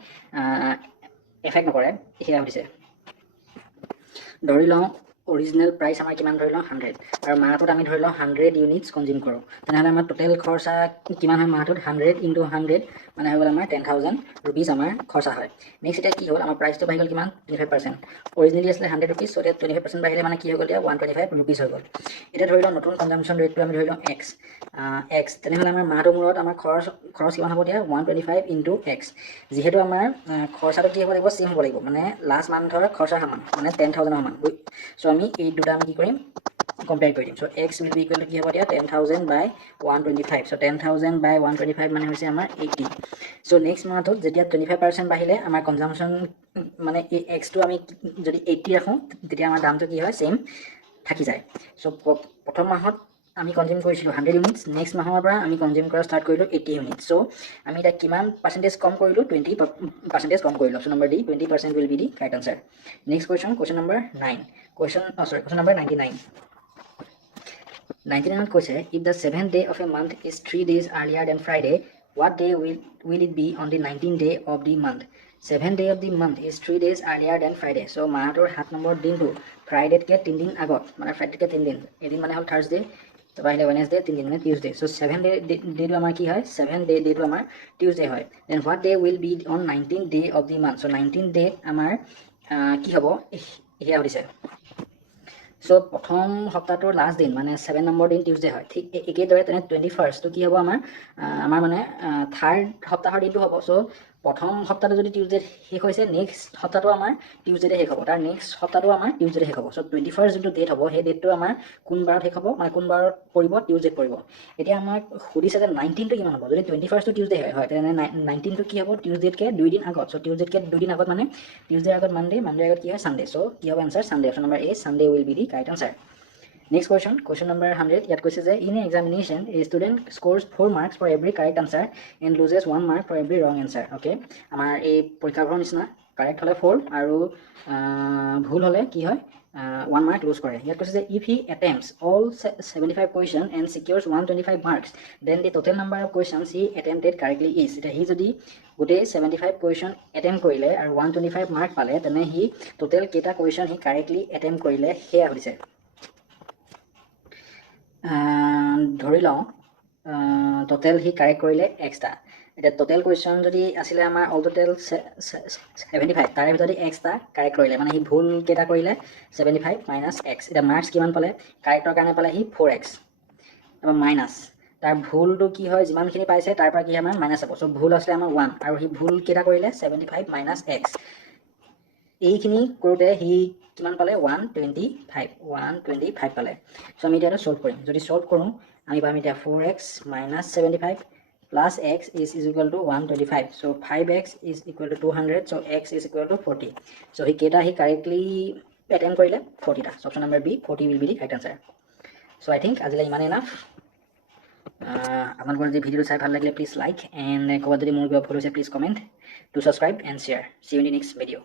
এফেক্ট নকৰে সেয়া সুধিছে। ধৰি লওঁ অৰিজিনেল প্ৰাইচ আমাৰ কিমান ধৰি লওঁ 100 আৰু মাহটোত আমি ধৰি লওঁ 100 ইউনিটছ কনজিউম কৰোঁ তেনেহ'লে আমাৰ টোটেল খৰচা কিমান হয় মাহটোত 100 × 100 মানে হৈ গ'ল আমাৰ 10,000 rupees আমাৰ খৰচা হয় নেক্সট এতিয়া কি হ'ল আমাৰ প্ৰাইচটো বাঢ়ি গ'ল কিমান 25% অৰিজিনেলি আছিলে 100 rupees so এতিয়া 25% বাঢ়িলে মানে কি হৈ গ'ল এতিয়া 125 rupees হৈ গ'ল এতিয়া ধৰি লওঁ নতুন কনজাম্পশ্যন ৰেটটো আমি ধৰি লওঁ x তেনেহ'লে আমাৰ মাহটোৰ মূৰত আমাৰ খৰচ কিমান হ'ব এতিয়া 125 × x যিহেতু আমাৰ খৰচাটো কি হ'ব লাগিব চেম হ'ব লাগিব মানে লাষ্ট মান্থৰ খৰচা সমান মানে 10,000 সমান so আমি এই দুটা আমি কি কৰিম কম্পেয়াৰ কৰি দিম so x will be equal to কি হ'ব এতিয়া 10,000 by 125 so 10,000 by 125 মানে হৈছে আমাৰ 80 so next মাহত যেতিয়া 25% বাঢ়িলে আমাৰ কনজাম্পশ্যন মানে এই x টো আমি যদি 80 ৰাখোঁ তেতিয়া আমাৰ দামটো কি হয় সেম থাকি যায় so প্ৰথম মাহত আমি কনজিউম কৰিছিলোঁ 100 ইউনিটছ নেক্সট মাহৰ পৰা আমি কনজিউম কৰা ষ্টাৰ্ট কৰিলোঁ 80 ইউনিটছ so আমি এতিয়া কিমান পাৰ্চেণ্টেজ কম কৰিলোঁ 20% কম কৰিলোঁ option number D 20% will be the correct answer next question number 9 question number 99 কৈছে if the 7th day of a month is 3 days earlier than Friday what day will it be on the 19th day of the month 7th day of the month is 3 days earlier than Friday so মাহটোৰ 7 number দিনটো ফ্ৰাইডেতকৈ 3 দিন আগত মানে ফ্ৰাইডেতকৈ 3 দিন এদিন মানে হ'ল Thursday তাৰপৰা আহিলে ৱেডনেছডে 3 দিন মানে টিউজডে so 7th ডেটো আমাৰ কি হয় 7th ডেটো আমাৰ টিউজডে হয় then what day will be on 19th day of the month so 19th day আমাৰ কি হ'ব এয়া সুধিছে so প্ৰথম সপ্তাহটোৰ লাষ্ট দিন মানে 7 নম্বৰ দিন টিউজডে হয় ঠিক একেদৰে তেনে 21st টো কি হ'ব আমাৰ মানে থাৰ্ড সপ্তাহৰ দিনটো হ'ব so প্ৰথম সপ্তাহটো যদি টিউজডে শেষ হৈছে নেক্সট সপ্তাহটো আমাৰ টিউজডে শেষ হ'ব তাৰ নেক্সট সপ্তাহটো আমাৰ টিউজডে শেষ হ'ব so 21st যোনটো ডেট হ'ব সেই ডেটটো আমাৰ কোন বাৰত শেষ হ'ব মানে কোন বাৰত পৰিব টিউজডে পৰিব এতিয়া আমাক সুধিছে যে 19 টো কিমান হ'ব যদি 21st টো টিউজডে হয় তেনে 19 টো কি হ'ব টিউজডেতকৈ 2 দিন আগত so টিউজডেতকৈ 2 দিন আগত মানে টিউজডেৰ আগত মানডে আগত কি হয় সানডে so কি হ'ব answer Sunday option number A Sunday will be the correct answer next question number 100 ইয়াত কৈছে যে in an examination a student scores 4 marks for every correct answer and loses 1 mark for every wrong answer okay আমাৰ এই পৰীক্ষাৰ নিচিনা correct হলে 4 আৰু ভুল হলে কি হয় 1 mark lose কৰে ইয়াত কৈছে যে if he attempts all 75 questions and secures 125 marks then the total number of questions he attempted correctly is এতিয়া হি যদি গোটেই 75 question attempt কৰিলে আৰু 125 mark পালে তেনে হি total কেইটা question হি correctly attempt কৰিলে হেয়া হৈছে ধৰি লওঁ টোটেল হি কাৰেক্ট কৰিলে এক্সটা এতিয়া টোটেল কুৱেশ্যন যদি আছিলে আমাৰ অল টোটেল 75 তাৰে ভিতৰত এক্সটা কাৰেক্ট কৰিলে মানে হি ভুল কেইটা কৰিলে 75 মাইনাছ এক্স এতিয়া মাৰ্কছ কিমান পালে কাৰেক্টৰ কাৰণে পালে হি 4x তাৰপৰা মাইনাছ তাৰ ভুলটো কি হয় যিমানখিনি পাইছে তাৰ পৰা কি আমাৰ মাইনাছ হ'ব চ' ভুল আছিলে আমাৰ 1 আৰু হি ভুল কেইটা কৰিলে 75 মাইনাছ এক্স এইখিনি কৰোঁতে হি কিমান পালে 125 পালে চ' আমি এতিয়া সলভ কৰিম যদি সলভ কৰোঁ আমি পাম এতিয়া 4x minus 75 plus x is equal to 125 so 5x is equal to 200 so x is equal to 40 so হি কেইটা হি কাৰেক্টলি attempt কৰিলে 40 টা so option number B 40 will be the correct answer so I think আজিলৈ ইমান enough আপোনালোকৰ যদি ভিডিঅ'টো চাই ভাল লাগিলে প্লিজ লাইক এণ্ড ক'ৰবাত যদি মোৰ কিবা ভুল হৈছে please comment two subscribe and share see you in the next video